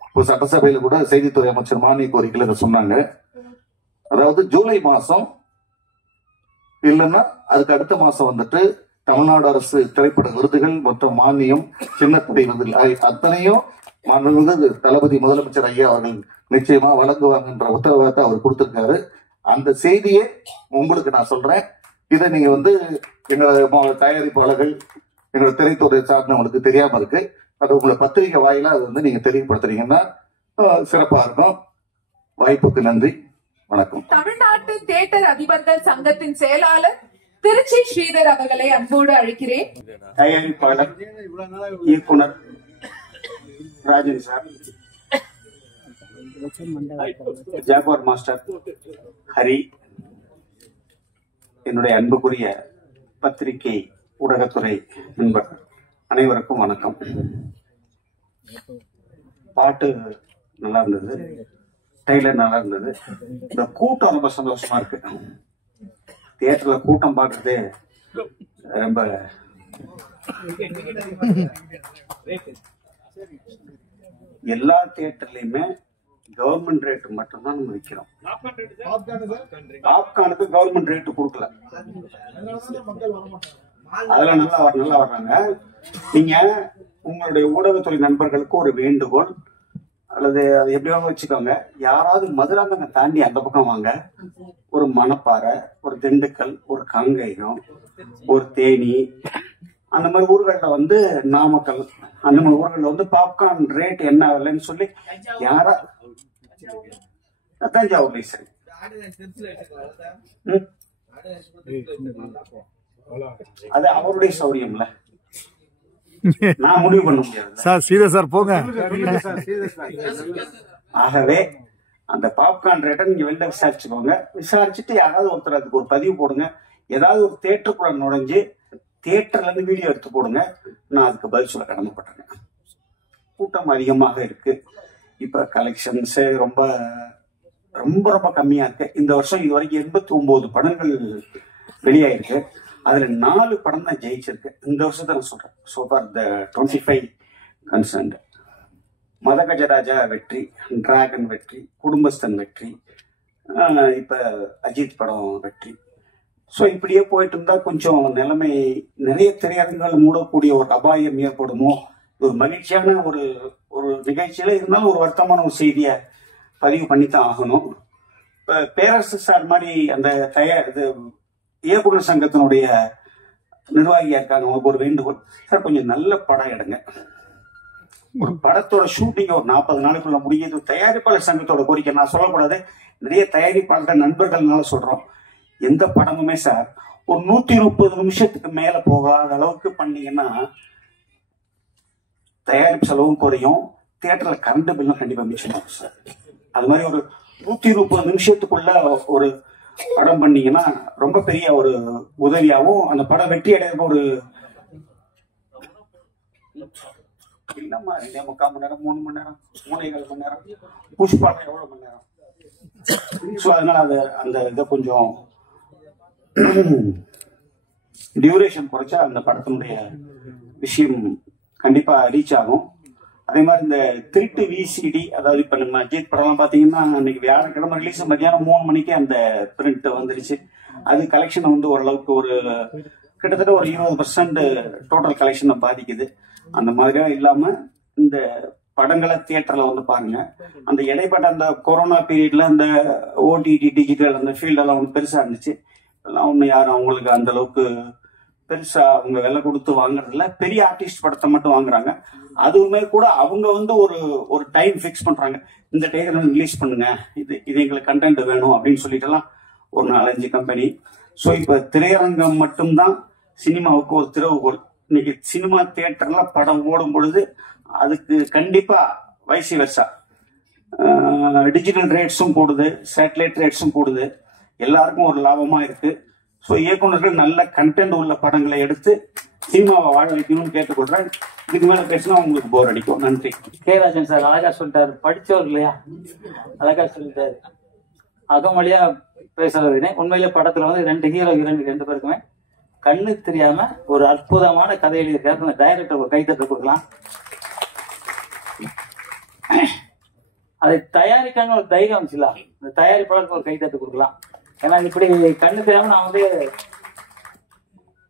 இப்போ சட்டசபையில கூட செய்தித்துறை அமைச்சர் மானிய கோரிக்கையில் இதை சொன்னாங்க. அதாவது ஜூலை மாசம் இல்லைன்னா அதுக்கு அடுத்த மாசம் வந்துட்டு தமிழ்நாடு அரசு திரைப்பட விருதுகள் மற்றும் மானியம் சின்னத்திரை விருதுகள் அத்தனையும் மாண்புமிகு தளபதி முதலமைச்சர் ஐயா அவர்கள் நிச்சயமா வழங்குவாங்கன்ற உத்தரவாதத்தை அவர் கொடுத்திருக்காரு. அந்த செய்தியை உங்களுக்கு நான் சொல்றேன். இதை நீங்க வந்து எங்களோட தயாரிப்பாளர்கள் எங்களோட திரைத்துறை சார்ந்தவங்களுக்கு தெரியாம இருக்கு. அது உங்களை பத்திரிகை வாயிலா அது வந்து நீங்க தெரியப்படுத்துறீங்கன்னா சிறப்பா இருக்கும். வாய்ப்புக்கு நன்றி, வணக்கம். தமிழ்நாட்டு தியேட்டர் அதிபர்கள் சங்கத்தின் செயலாளர் திருச்சி ஸ்ரீதர் அவர்களை அன்போடு அழைக்கிறேன். தயாரிப்பாளர் இயக்குனர் Rajan sir, Jaguar master Hari, என்னுடைய அன்புக்குரிய பத்திரிகை ஊடகத்துறை நண்பர் அனைவருக்கும் வணக்கம். பாட்டு நல்லா இருந்தது, ட்ரெய்லர் நல்லா இருந்தது. இந்த கூட்டம் ரொம்ப சந்தோஷமா இருக்கு. தியேட்டர்ல கூட்டம் பார்க்கறதே ரொம்ப எல்லா தியேட்டர்லயுமே கவர்மெண்ட் ரேட் மட்டும்தான் நம்ம விற்கிறோம். பாப்கார்னுக்கு கவர்மெண்ட் ரேட் கொடுக்கல. அதெல்லாம் நல்லா வர்றாங்க. நீங்க உங்களுடைய ஊடகத்துறை நண்பர்களுக்கு ஒரு வேண்டுகோள், அல்லது அது எப்படியோ வச்சுக்கோங்க, யாராவது மதுராந்தகம் தாண்டி அந்த பக்கம் வாங்க, ஒரு மணப்பாறை, ஒரு திண்டுக்கல், ஒரு காங்கேயம், ஒரு தேனி, அந்த மாதிரி ஊர்களில் வந்து நாமக்கல், அந்த மாதிரி ஊர்களில் வந்து பாப்கார்ன் ரேட் என்ன இல்லைன்னு சொல்லி யாரா தஞ்சாவூர்ல சரி அது அவருடைய சௌரியம்ல, நான் முடிவு பண்ண முடியாது. ஆகவே அந்த பாப்கார்ன் ரேட்டை நீங்க வெளில விசாரிச்சுக்கோங்க. விசாரிச்சுட்டு யாராவது ஒருத்தர் அதுக்கு ஒரு பதிவு போடுங்க. ஏதாவது ஒரு தியேட்டருக்குள்ள நுழைஞ்சு தியேட்டர்ல இருந்து வீடியோ எடுத்து போடுங்க. நான் அதுக்கு பதில் சொல்ல கடமைப்பட்டிருக்கேன். கூட்டம் அதிகமாக இருக்கு. இப்ப கலெக்ஷன்ஸ் ரொம்ப ரொம்ப ரொம்ப கம்மியா இருக்கு. இந்த வருஷம் இது வரைக்கும் 89 படங்கள் வெளியாயிருக்கு. அதுல 4 படம் தான் ஜெயிச்சிருக்கு. இந்த வருஷத்தை நான் சொல்றேன். சோபார் த 25 கன்சர்ன்ட். மதகஜராஜா வெற்றி, டிராகன் வெற்றி, குடும்பஸ்தன் வெற்றி, இப்ப அஜித் படம் வெற்றி. ஸோ இப்படியே போயிட்டு இருந்தா கொஞ்சம் நிலைமை நிறைய திரையரங்குகள் மூடக்கூடிய ஒரு அபாயம் ஏற்படுமோ. ஒரு மகிழ்ச்சியான ஒரு நிகழ்ச்சியில இருந்தாலும் ஒரு வருத்தமான ஒரு செய்தியை பதிவு பண்ணித்தான் ஆகணும். இப்ப பேரரசு சார் மாதிரி அந்த இயக்குனர் சங்கத்தினுடைய நிர்வாகியா இருக்காங்க. உங்களுக்கு ஒரு வேண்டுகோள் சார், கொஞ்சம் நல்ல படம் எடுங்க. ஒரு படத்தோட ஷூட்டிங் ஒரு 40 நாளுக்குள்ள முடியுது. தயாரிப்பாளர் சங்கத்தோட கோரிக்கை நான் சொல்லக்கூடாது, நிறைய தயாரிப்பாளர்கள் நண்பர்கள்னால சொல்றோம். எந்த படமுமே சார் ஒரு 130 நிமிஷத்துக்கு மேல போகாத அளவுக்கு பண்ணீங்கன்னா தயாரிப்பு செலவும் குறையும், தியேட்டர்ல கரண்ட் பில்லும் கண்டிப்பா மிச்சமாகும் சார். அது மாதிரி ஒரு 130 நிமிஷத்துக்குள்ள ஒரு படம் பண்ணீங்கன்னா ரொம்ப பெரிய ஒரு உதவியாகவும் அந்த படம் வெற்றி அடையிற ஒரு இல்லம்மா 2.25 மணி நேரம் 3 மணி நேரம் 3.25 மணி நேரம் புஷ்பால எவ்வளவு மணி நேரம். ஸோ அதனால அந்த இதை கொஞ்சம் டியூரேஷன் குறைச்சா அந்த படத்தினுடைய விஷயம் கண்டிப்பா ரீச் ஆகும். அதே மாதிரி இந்த திருட்டு விசிடி, அதாவது இப்ப நம்ம அஜித் படம்லாம் பாத்தீங்கன்னா அன்னைக்கு வியாழக்கிழமை ரிலீஸ் மத்தியானம் 3 மணிக்கு அந்த பிரிண்ட் வந்துருச்சு. அது கலெக்ஷன் வந்து ஓரளவுக்கு ஒரு கிட்டத்தட்ட ஒரு 20% டோட்டல் கலெக்ஷனை பாதிக்குது. அந்த மாதிரியும் இல்லாம இந்த படங்களை தியேட்டர்ல வந்து பாருங்க. அந்த இடைப்பட்ட அந்த கொரோனா பீரியட்ல அந்த ஓடிடி டிஜிட்டல் அந்த ஃபீல்டெல்லாம் ஒன்று பெருசா இருந்துச்சு. எல்லாம் ஒன்று யாரும் அவங்களுக்கு அந்த அளவுக்கு பெருசா அவங்க விலை கொடுத்து வாங்குறதுல பெரிய ஆர்டிஸ்ட் படத்தை மட்டும் வாங்குறாங்க. அதுவுமே கூட அவங்க வந்து ஒரு டைம் ஃபிக்ஸ் பண்றாங்க. இந்த டைம் ரிலீஸ் பண்ணுங்க, இது எங்களுக்கு கண்டென்ட் வேணும் அப்படின்னு சொல்லிட்டு எல்லாம் ஒரு 4-5 கம்பெனி. ஸோ இப்ப திரையரங்கம் மட்டும்தான் சினிமாவுக்கு ஒரு திறவுகோல். இன்னைக்கு சினிமா தியேட்டர்ல படம் ஓடும் பொழுது அதுக்கு கண்டிப்பா வைசி வெர்சா டிஜிட்டல் ரேட்ஸும் கூடுது, சேட்டலைட் ரேட்ஸும் கூடுது, எல்லாருக்கும் ஒரு லாபமா இருக்கு. ஸோ இயக்குநர்கள் நல்ல கண்டென்ட் உள்ள படங்களை எடுத்து சினிமாவை வாழ வைக்கணும்னு கேட்டுக்கொள்றேன். இதுக்கு மேல பேசினா உங்களுக்கு போர் அடிக்கும். நன்றி. கே ராஜன் சார் அழகா சொல்லிட்டாரு, படிச்சவர் இல்லையா, அழகா சொல்லிட்டாரு. அகமொழியா பேசுறது உண்மையிலே படத்துல வந்து 2 ஹீரோ ஹீரோயின் 2 பேருக்குமே கண்ணு தெரியாம ஒரு அற்புதமான கதை எழுதியிருக்காரு. அந்த டைரக்டர் ஒரு கைத்தட்ட கொடுக்கலாம். அதை தயாரிக்கான ஒரு தைரியம் வந்துச்சுல, இந்த தயாரிப்பாளருக்கு ஒரு கைத்தட்டு கொடுக்கலாம். ஏன்னா இப்படி கண்ணு தெரியாம நான் வந்து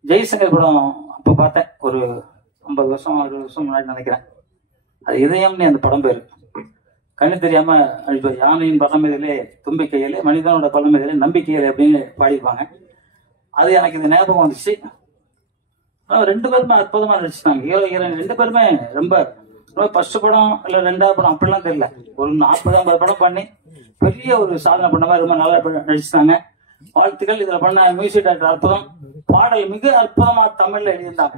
ஜெய்சங்கர் படம் அப்ப பார்த்தேன், ஒரு 50 வருஷம் 60 வருஷம் முன்னாடி நினைக்கிறேன். அது இதயம்னு அந்த படம் பேரு. கண்ணு தெரியாம யானையின் பழமதிலே தும்பிக்கையிலே மனிதனோட பழமதிலே நம்பிக்கையிலே அப்படின்னு பாடியிருப்பாங்க. அது எனக்கு இந்த ஞாபகம் வந்துச்சு. 2 பேருமே அற்புதமா நடிச்சிட்டாங்க. ஹீரோ ஹீரோயின் 2 பேருமே ரொம்ப ஃபர்ஸ்ட் படம் இல்ல 2வது படம் அப்படிலாம் தெரியல, ஒரு 40-50 படம் பண்ணி பெரிய ஒரு சாதனை பண்ண மாதிரி ரொம்ப நல்லா நடிச்சிட்டாங்க. வாழ்த்துக்கள். இதுல பண்ண மியூசிக் டைரக்டர் அற்புதம். பாடல் மிக அற்புதமா தமிழ்ல எழுதியிருந்தாங்க.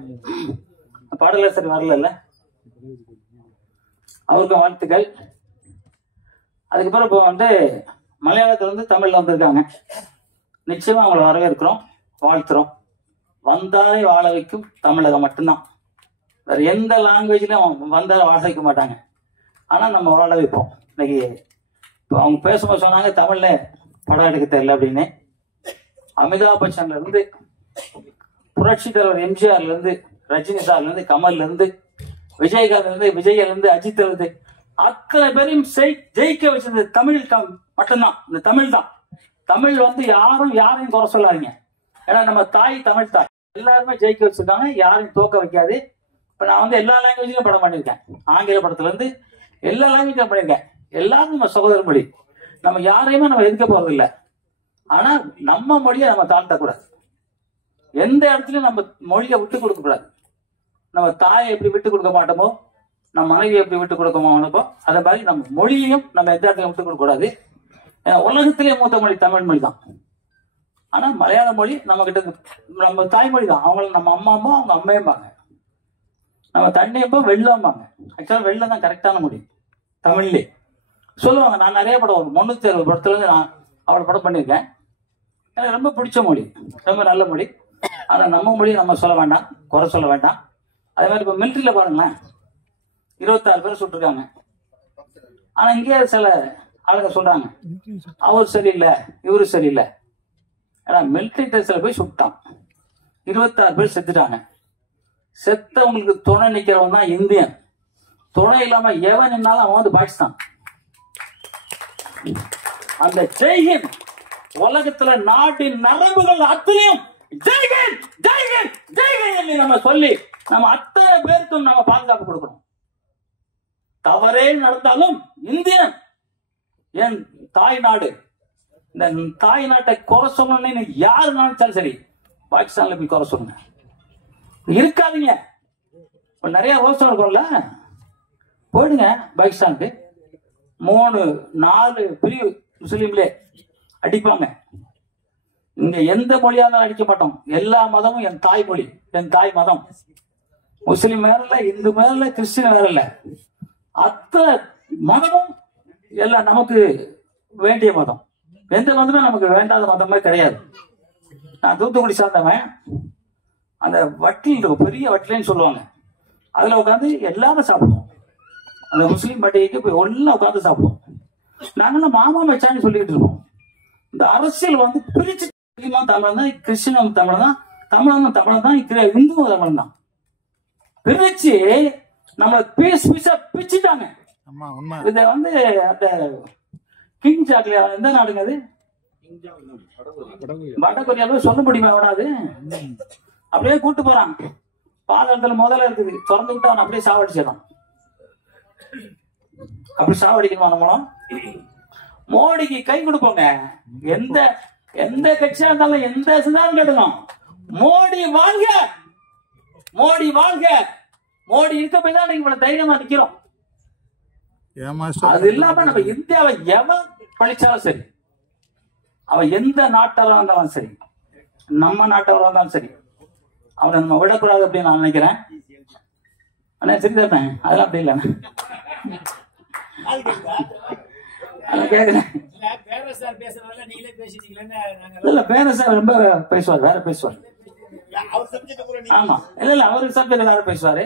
பாடல சரி வரல, அவருக்கும் வாழ்த்துக்கள். அதுக்கப்புறம் இப்போ வந்து மலையாளத்துல வந்து தமிழ்ல வந்திருக்காங்க. நிச்சயமா அவங்களை வரவேற்கிறோம், வாழ்த்துறோம். வந்தாலே வாழ வைக்கும் தமிழகம் மட்டும்தான். வேற எந்த லாங்குவேஜ்லயும் வந்தாலும் வாழ வைக்க மாட்டாங்க. ஆனா நம்ம வாழ வைப்போம். இன்னைக்கு இப்போ அவங்க பேசும்போது சொன்னாங்க தமிழ்ல படம் எடுக்க தெரியல அப்படின்னு. அமிதாப் பச்சன்ல இருந்து புரட்சி தலைவர் எம்ஜிஆர்ல இருந்து ரஜினி சார்ல இருந்து கமல்ல இருந்து விஜயகாந்த் இருந்து விஜய்ல இருந்து அஜித் இருந்து அத்தனை பேரையும் ஜெயிக்க வச்சது தமிழ் மட்டும்தான். இந்த தமிழ் தான். தமிழ் வந்து யாரையும் குறை சொல்லாதீங்க. ஏன்னா நம்ம தாய் தமிழ் தாய். எல்லாருமே ஜெயிக்க வச்சிருக்காங்க, யாரையும் தோக்க வைக்காது. இப்ப நான் வந்து எல்லா லாங்குவேஜ்லயும் படம் பண்ணியிருக்கேன். ஆங்கில படத்துல இருந்து எல்லா லாங்குவேஜ்லயும் பண்ணியிருக்கேன். எல்லாரும் நம்ம சகோதர மொழி. நம்ம யாரையுமே நம்ம எதிர்க்க போறது இல்லை. ஆனா நம்ம மொழியை நம்ம தாழ்த்தக்கூடாது. எந்த இடத்துலயும் நம்ம மொழியை விட்டு கொடுக்க கூடாது. நம்ம தாயை எப்படி விட்டு கொடுக்க மாட்டோமோ, நம்ம மனைவியை எப்படி விட்டு கொடுக்க மாட்டோமோ, அதே மாதிரி நம்ம மொழியையும் நம்ம எந்த இடத்துலையும் விட்டு கொடுக்க கூடாது. உலகத்திலேயே மூத்த மொழி தமிழ் மொழி தான். ஆனா மலையாள மொழி நம்ம கிட்ட நம்ம தாய்மொழி தான். அவங்களும் நம்ம அம்மாமோ அவங்க அம்மையும்பாங்க. நம்ம தண்ணியப்போ வெள்ளம்பாங்க. ஆக்சுவலா வெள்ளம் தான் கரெக்டான மொழி தமிழ்லே சொல்லுவாங்க. நான் நிறைய படம் ஒரு 360 படத்துல இருந்து நான் அவளை படம் பண்ணியிருக்கேன். எனக்கு ரொம்ப பிடிச்ச மொழி, ரொம்ப நல்ல மொழி. ஆனா நம்ம மொழி நம்ம சொல்ல வேண்டாம், குறை சொல்ல வேண்டாம். அதே மாதிரி இப்ப மிலிட்டரியில பாருங்களேன், 26 பேர் சுட்டிருக்காங்க. ஆனா இங்கே சில ஆளுங்க சொல்றாங்க அவர் சரியில்லை இவரு சரியில்லை. ஏன்னா மிலிட்டரி ட்ரெஸ்ல போய் சுட்டான், 26 பேர் செத்துட்டாங்க. செத்தவங்களுக்கு துணை நிக்கிறவன் தான் இந்தியன். துணை இல்லாம எவன் நின்னாலும் அவன் வந்து பாகிஸ்தான். அந்த ஜெய்ஹிந்த் உலகத்துல நாட்டின் நரம்புகள் அத்தனையும் ஜெய்ஹிந்த் ஜெய்ஹிந்த் ஜெய்ஹிந்த் நம்ம சொல்லி நம்ம அத்தனை பேருக்கும் நம்ம பாதுகாப்பு கொடுக்கணும். தவறே நடந்தாலும் இந்தியன் என் தாய் நாடு. இந்த தாய் நாட்டை குறை சொல்லணும்னு யாரு நினைச்சாலும் சரி, பாகிஸ்தான்ல போய் குறை சொல்லுங்க, இருக்காதீங்க. நிறைய ரோசம் இருக்கும்ல, போயிடுங்க பாகிஸ்தானுக்கு. 3-4 பிரிவு முஸ்லீம்லே அடிப்பாங்க. இங்க எந்த மொழியா இருந்தாலும் அடிக்க மாட்டோம். எல்லா மதமும் என் தாய் மொழி, என் தாய் மதம். முஸ்லீம் வேற இல்ல, இந்து வேற இல்ல, கிறிஸ்டின் வேற இல்ல. அத்தனை மதமும் எல்லாம் நமக்கு வேண்டிய மதம். எந்த மதமும் நமக்கு வேண்டாத மதமே கிடையாது. நான் தூத்துக்குடி சார்ந்தவன். அந்த வட்டில் இருக்கும், பெரிய வட்டிலேன்னு சொல்லுவாங்க. அதுல உட்காந்து எல்லாரும் சாப்பிடுவோம். அந்த முஸ்லீம் பண்டிகைக்கு போய் ஒல்லாம் உட்காந்து சாப்பிடுவோம். நாங்கெல்லாம் மாமா மச்சான்னு சொல்லிட்டு இருக்கோம். இந்த அரசியல் வந்து பிரிச்சு தமிழ் தான், கிறிஸ்டினும் தமிழ் தான், தமிழனும் தமிழ் தான், இந்துவும் தமிழ் தான். பிரிச்சு நம்ம பீஸ் பீஸா பிச்சுட்டாங்க. இத வந்து அந்த கிங் சாக்லேட் எந்த நாடுங்க அது? வடகொரியால சொல்ல முடியுமா எவனாது? அப்படியே கூட்டு போறான். பாலத்துல முதல்ல இருக்குது, திறந்து விட்டு அவன் அப்படியே சாவடிச்சிடறான். அப்படி சாவடிக்கணுமா நம்மளும்? மோடிக்கு கை கொடுப்போங்க. எந்த எந்த கட்சியா இருந்தாலும் எந்த சிந்தாலும் கேட்டுக்கணும், மோடி வாழ்க, மோடி வாழ்க. மோடி இருக்க போய் தான் இவ்வளவு தைரியமா நிக்கிறோம். அது இல்லாம நம்ம இந்தியாவை எவன் பழிச்சாலும் சரி, அவன் எந்த நாட்டவராக இருந்தாலும் சரி, நம்ம நாட்டவராக இருந்தாலும் சரி, அவனை நம்ம விடக்கூடாது அப்படின்னு நான் நினைக்கிறேன். ஆனா சரிதான், அதெல்லாம் அப்படி இல்லை. கேக்குறேன் இல்ல, பேரரசர் ரொம்ப பேசுவார், வேற பேசுவார். ஆமா, இல்ல இல்ல, அவரு சப்ஜெக்ட் வேற பேசுவாரு.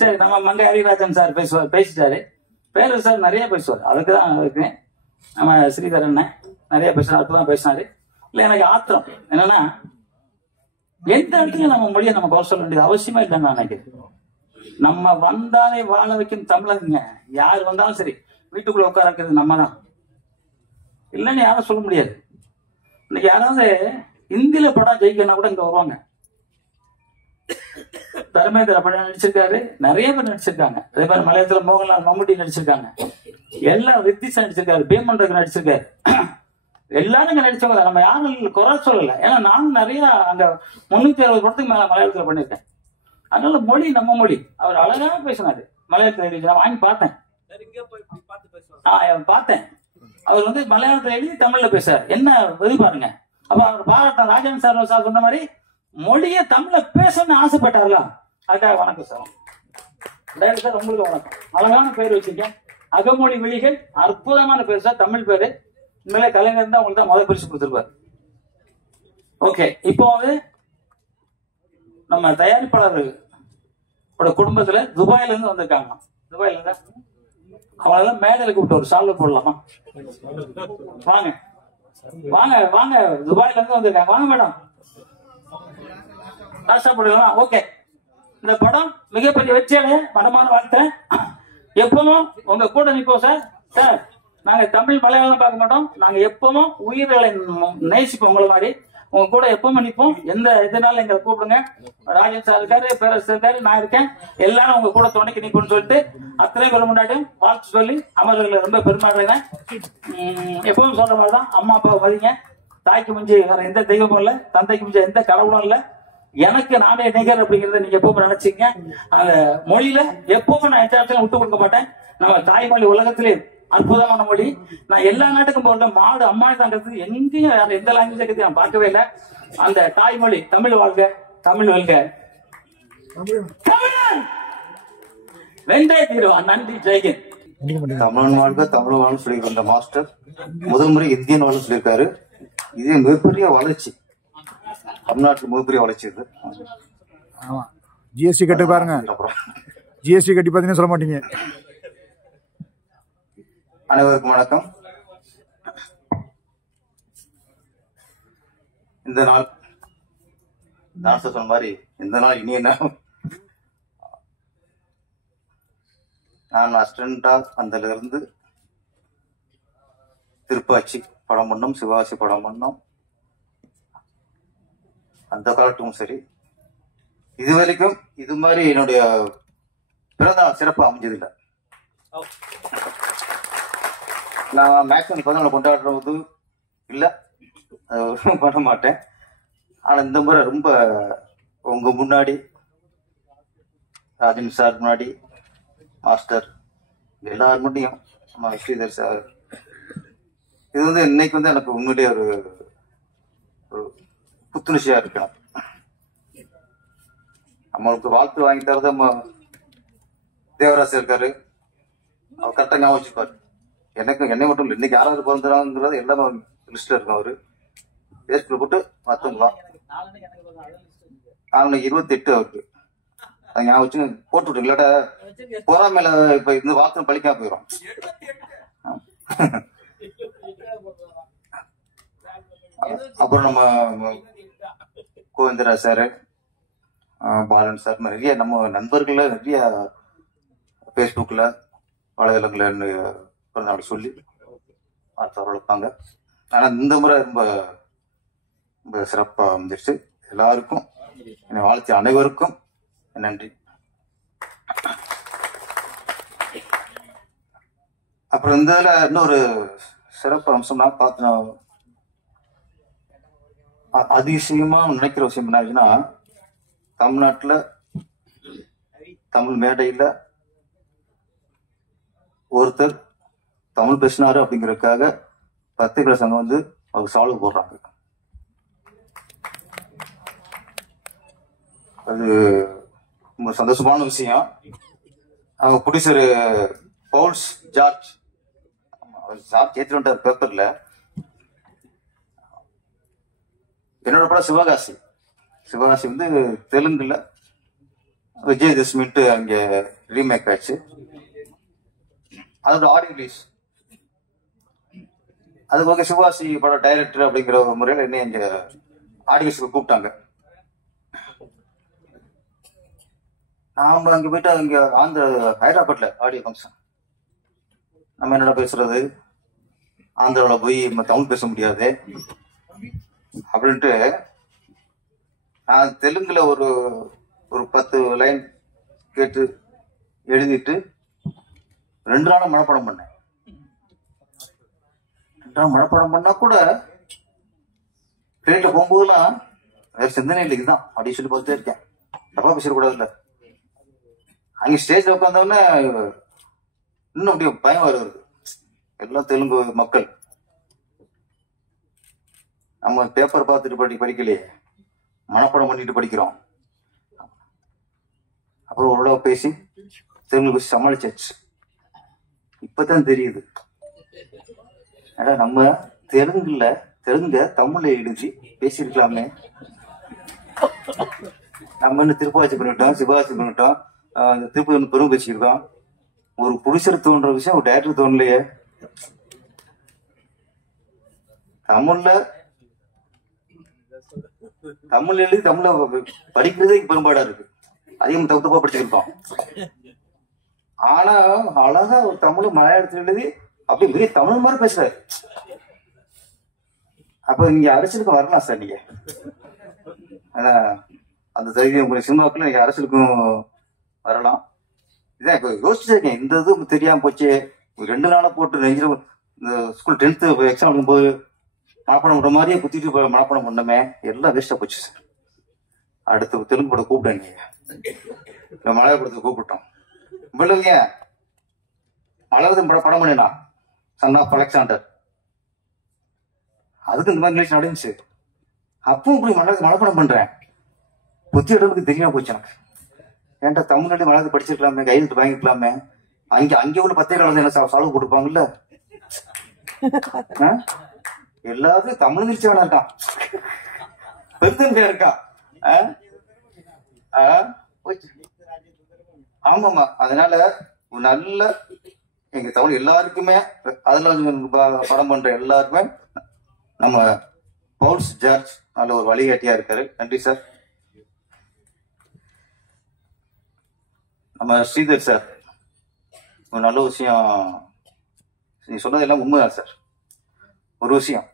சரி, நம்ம மங்கை ஹரிராஜன் சார் பேசுவார், பேசிட்டாரு. பேரரசர் நிறைய பேசுவார். அதுக்குதான் இருக்கு. நம்ம ஸ்ரீதரன் நிறைய பேசுறாரு, அதுதான் பேசினாரு. இல்ல எனக்கு ஆத்திரம் என்னன்னா, எந்த இடத்துலயும் நம்ம மொழியை நம்ம குறை சொல்ல வேண்டியது அவசியமா இல்லைன்னு நான் நினைக்கிறேன். நம்ம வந்தாலே வாழ வைக்கும் தமிழங்க. யாரு வந்தாலும் சரி, வீட்டுக்குள்ள உட்கார வைக்கிறது நம்ம தான், இல்லைன்னு யாரும் சொல்ல முடியாது. இன்னைக்கு யாராவது இந்தியில படம் ஜெயிக்கணும் கூட இங்க வருவாங்க. தர்மேந்திர படம் நடிச்சிருக்காரு, நிறைய பேர் நடிச்சிருக்காங்க. அதே மாதிரி மலையாளத்துல மோகன்லால், மம்முட்டி நடிச்சிருக்காங்க. எல்லாம் ரித்திஷ் நடிச்சிருக்காரு, பீமன் ரகு நடிச்சிருக்காரு. எல்லாரும் இங்க நடிச்சவங்க. நம்ம யாரும் குறை சொல்லல. ஏன்னா நானும் நிறைய அங்க 360 படத்துக்கு மேல மலையாளத்துல பண்ணிருக்கேன். அதனால மொழி நம்ம மொழி. அவர் அழகா பேசினாரு மலையாளத்துல எழுதி. நான் வாங்கி பார்த்தேன், பார்த்தேன். அவர் வந்து மலையாளத்துல எழுதி தமிழ்ல பேசுறாரு. என்ன இது பாருங்க. அப்ப அவர் பாராட்ட ராஜன் சார் சொன்ன மாதிரி மொழிய தமிழ்ல பேசணும்னு ஆசைப்பட்டார்களா? அதுக்காக வணக்கம் சார். சார் உங்களுக்கு வணக்கம். அழகான பேர் வச்சிருக்கேன், அகமொழி விழிகள். அற்புதமான பேர் சார், தமிழ் பேரு. உண்மையிலே கலைஞர் தான் உங்களுக்கு தான் முதல் பரிசு கொடுத்துருப்பாரு. ஓகே, இப்போ வந்து நம்ம தயாரிப்பாளர்களோட குடும்பத்துல துபாயில இருந்து வந்திருக்காங்க. துபாயில இருந்தா அவங்களெல்லாம் மேடையில கூப்பிட்டு ஒரு சால்வை போடலாமா? வாங்க வாங்க வாங்க, துபாயில இருந்து வந்திருக்காங்க. வாங்க மேடம், போடலாம். ஓகே, இந்த படம் மிகப்பெரிய வெற்றியடைய மனமான வாழ்த்துறேன். எப்பவும் உங்க கூட நிற்போம் சார். சார், நாங்க தமிழ் மலையாளம் பார்க்க மாட்டோம். நாங்க எப்பவும் உயிர்களை நேசிப்போம். உங்களை மாதிரி உங்க கூட எப்பவும் நிற்போம். எந்த இதனால எங்களை கூப்பிடுங்க. ராஜன் சார் இருக்காரு, பேரரசர் இருக்காரு, நான் இருக்கேன். எல்லாரும் உங்க கூட துணைக்கு நிற்போம்னு சொல்லிட்டு அத்தனை பேர் முன்னாடியும் வாழ்த்து சொல்லி அமர்களை ரொம்ப பெருமாடுறேன். எப்பவும் சொல்ற மாதிரிதான், அம்மா அப்பாவை மதிங்க. தாய்க்கு மிஞ்சி வேற எந்த தெய்வமும் இல்லை, தந்தைக்கு மிஞ்சி எந்த கடவுளும் இல்லை. எனக்கு நானே நிகர் அப்படிங்கறத நீங்க எப்பவும் நினைச்சீங்க. அந்த மொழியில எப்பவும் நான் எந்த இடத்துல விட்டு கொடுக்க மாட்டேன். நம்ம தாய்மொழி உலகத்திலே அற்புதமான மொழி. நான் எல்லா நாட்டுக்கும் போறேன். மாடு அம்மா தாங்கிறது எங்கேயும் வேற எந்த லாங்குவேஜ் நான் பார்க்கவே இல்லை. அந்த தாய்மொழி தமிழ் வாழ்க, தமிழ் வெல்க, வெந்தய தீர்வா. நன்றி, ஜெய்ஹிந்த். தமிழன் வாழ்க, தமிழ் வாழ்னு சொல்லியிருக்க அந்த மாஸ்டர் முதல் முறை இந்தியன் வாழ்னு சொல்லியிருக்காரு. இது மிகப்பெரிய வளர்ச்சி, தமிழ்நாட்டில் மிகப்பெரிய வளர்ச்சி. இது ஜிஎஸ்டி கட்டி பாருங்க. ஜிஎஸ்டி கட்டி பாத்தீங்கன்னா சொல்ல மாட்டீங்க. அனைவருக்கும் வணக்கம். இந்த நாள் நான் சொன்ன மாதிரி இந்த நாள் இனிய நாள். நான் அசிஸ்டண்டா வந்ததுல இருந்து திருப்பாச்சி படம் பண்ணோம், சிவாசி படம் பண்ணோம். அந்த காலத்துக்கும் சரி, இது வரைக்கும் இது மாதிரி என்னுடைய பிறந்தநாள் சிறப்பு அமைஞ்சதில்லை. நான் மேக்ஸிமம் பிறந்தநாள் கொண்டாடுறது இல்லை, பண்ண மாட்டேன். ஆனா இந்த முறை ரொம்ப உங்க முன்னாடி, ராஜன் சார் முன்னாடி, மாஸ்டர் எல்லாரும் முன்னாடியும், நம்ம ஸ்ரீதர் சார், இது வந்து இன்னைக்கு வந்து எனக்கு உண்மையிலேயே ஒரு புத்துணர்ச்சியா இருக்கணும். நம்மளுக்கு வாழ்த்து வாங்கி தரது தேவராஜ் இருக்காரு, அவர் கரெக்டா ஞாபகம் வச்சுப்பாரு. என்னை மட்டும் இல்லை, இன்னைக்கு யாராவது பிறந்தாங்கிறது எல்லாமே லிஸ்ட்ல இருக்கும். அவரு பேஸ்புக்ல போட்டு மத்தவங்களாம் 28 அவருக்கு அதை ஞாபகம் வச்சு போட்டு விட்டு, இல்லாட்ட பொறாமையில இப்ப இந்த வார்த்தை பழிக்காம போயிடும். அப்புறம் நம்ம கோவிந்தராஜ் சாரு, பாலன் சார், நிறைய நம்ம நண்பர்கள நிறைய ஃபேஸ்புக்கில் வலைதளங்களில் பிறந்தநாள் சொல்லி வாழ்த்து வரவேற்பாங்க. ஆனால் இந்த முறை ரொம்ப ரொம்ப சிறப்பாக அமைஞ்சிருச்சு. எல்லாருக்கும் என்னை வாழ்த்து அனைவருக்கும் நன்றி. அப்புறம் இந்த இதில் இன்னொரு சிறப்பு அம்சம்னா பார்த்தோன்னா அதிசயமா நினைக்கிற விஷயம் என்ன ஆச்சுன்னா, தமிழ்நாட்டில் தமிழ் மேடையில் ஒருத்தர் தமிழ் பேசினாரு அப்படிங்கறதுக்காக பத்திரிகை சங்கம் வந்து அவங்க சால்வ் போடுறாங்க. அது ரொம்ப சந்தோஷமான விஷயம். அவங்க ப்ரொடியூசர் பவுல்ஸ் ஜார்ஜ் ஏற்றிட்டு வந்துட்டார் பேப்பர்ல. என்னோட படம் சிவகாசி வந்து தெலுங்குல விஜயதசமின்ட்டு அங்க ரீமேக் ஆச்சு. அதோட ஆடியோ ரிலீஸ். அது போக சிவகாசி படம் டைரக்டர் அப்படிங்கிற முறையில் என்ன இங்க ஆடியோஸ்க்கு கூப்பிட்டாங்க. நாம அங்க போயிட்டு அங்க ஹைதராபாத்ல ஆடியோ ஃபங்க்ஷன். நம்ம என்னடா பேசுறது, ஆந்திராவில் போய் தமிழ் பேச முடியாது அப்படின்ட்டு நான் தெலுங்குல ஒரு 10 லைன் கேட்டு எழுதிட்டு 2 நாளும் மனப்பாடம் பண்ணேன். 2 நாள் மனப்பாடம் பண்ணா கூட ட்ரெயின்ல போகும்போதெல்லாம் வேற சிந்தனை இல்லை, இதுதான் அப்படின்னு சொல்லி பார்த்துட்டே இருக்கேன். தப்பா பேசிடக்கூடாதுல்ல. அங்கே ஸ்டேஜ்ல உட்காந்தோடனே இன்னும் அப்படியே பயம் வருது. எல்லாம் தெலுங்கு மக்கள், நம்ம பேப்பர் பார்த்துட்டு படிக்கலையே, மனப்பாடம் பண்ணிட்டு படிக்கிறோம். அப்புறம் ஒரு தடவை பேசி தெலுங்கு பேசி சமாளிச்சாச்சு. இப்பதான் தெரியுது, நம்ம தெலுங்க தமிழ்ல எழுதி பேசியிருக்கலாமே. நம்ம இன்னும் திருப்பாச்சி பண்ணிட்டோம், சிவகாசி பண்ணிட்டோம், திருப்பதி பெரும் பேசியிருக்கோம். ஒரு புடிசர் தோன்ற விஷயம் ஒரு டைரக்டர் தோணலையே. தமிழ் எழுதி தமிழ படிக்கிறதே பெரும்பாடா இருக்கு. அதிகம் தப்பா படிச்சிருக்கோம். ஆனா அழகா ஒரு தமிழ் மலையாளத்தில் எழுதி அப்படி பெரிய தமிழ் மாதிரி பேசுறாரு. அப்ப நீங்க அரசியலுக்கு வரலாம் சார். நீங்க ஆனா அந்த தைரியம் சினிமாக்குள்ள நீங்க அரசியலுக்கும் வரலாம். இதான் இப்ப யோசிச்சிருக்கேன். இந்த இது தெரியாம போச்சு. 2 நாளா போட்டு நெஞ்சில இந்த ஸ்கூல் 10th எக்ஸாம் எழுதும்போது மனப்பாடம் பண்ற மாதிரியே குத்திட்டு மனப்பாடம் பண்ணமே, எல்லாம் வேஸ்டா போச்சு சார். அடுத்து தெலுங்கு படம் கூப்பிட்டாங்க, மலையாள படத்தை கூப்பிட்டோம். இல்லைங்க, மலையாளத்தின் படம் பண்ணினா சன் ஆஃப் அலெக்சாண்டர், அதுக்கு இந்த மாதிரி இங்கிலீஷ் நடந்துச்சு. அப்பவும் இப்படி மனப்பாடம் பண்றேன். புத்தி இடத்துக்கு தெரியாம போச்சு எனக்கு. ஏன்டா தமிழ்நாடு மலையாளத்தை படிச்சிருக்கலாமே, கையெழுத்து வாங்கிருக்கலாமே. அங்கே உள்ள பத்திரிகை என்ன சால்வ் கொடுப்பாங்கல்ல. எல்லாரும் தமிழ் நிகழ்ச்சியானா இருக்கான், பெருந்தன்மையா இருக்கான். ஆமாமா. அதனால நல்ல எங்க தமிழ் எல்லாருக்குமே, அதுல படம் பண்ற எல்லாருக்குமே நம்ம பவுல்ஸ் ஜார்ஜ் நல்ல ஒரு வழிகாட்டியா இருக்காரு. நன்றி சார். நம்ம ஸ்ரீதர் சார் ஒரு நல்ல விஷயம் நீ சொன்னது எல்லாம் உண்மைதான் சார். ஒரு விஷயம்,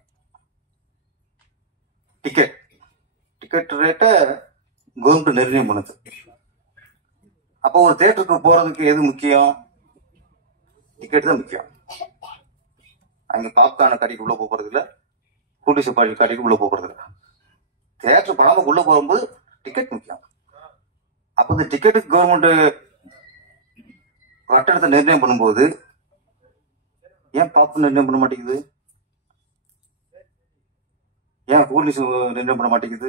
டிக்கெட் ரேட்டை கவர்மெண்ட் நிர்ணயம் பண்ணுது. அப்போ ஒரு தியேட்டருக்கு போறதுக்கு எது முக்கியம்? டிக்கெட் தான் முக்கியம். அங்க பாப்கார்ன கடைக்கு உள்ள போறது இல்ல, கூலிசு பாடி கடைக்கு உள்ள போறது இல்ல. தியேட்டர் பணம் உள்ள போகும்போது டிக்கெட் முக்கியம். அப்ப இந்த டிக்கெட்டுக்கு கவர்மெண்ட் கட்டணத்தை நிர்ணயம் பண்ணும்போது ஏன் பாப்கார்ன் நிர்ணயம் பண்ண மாட்டேங்குது? ஏன் கூலிசு நிர்ணயம் பண்ண மாட்டேங்குது?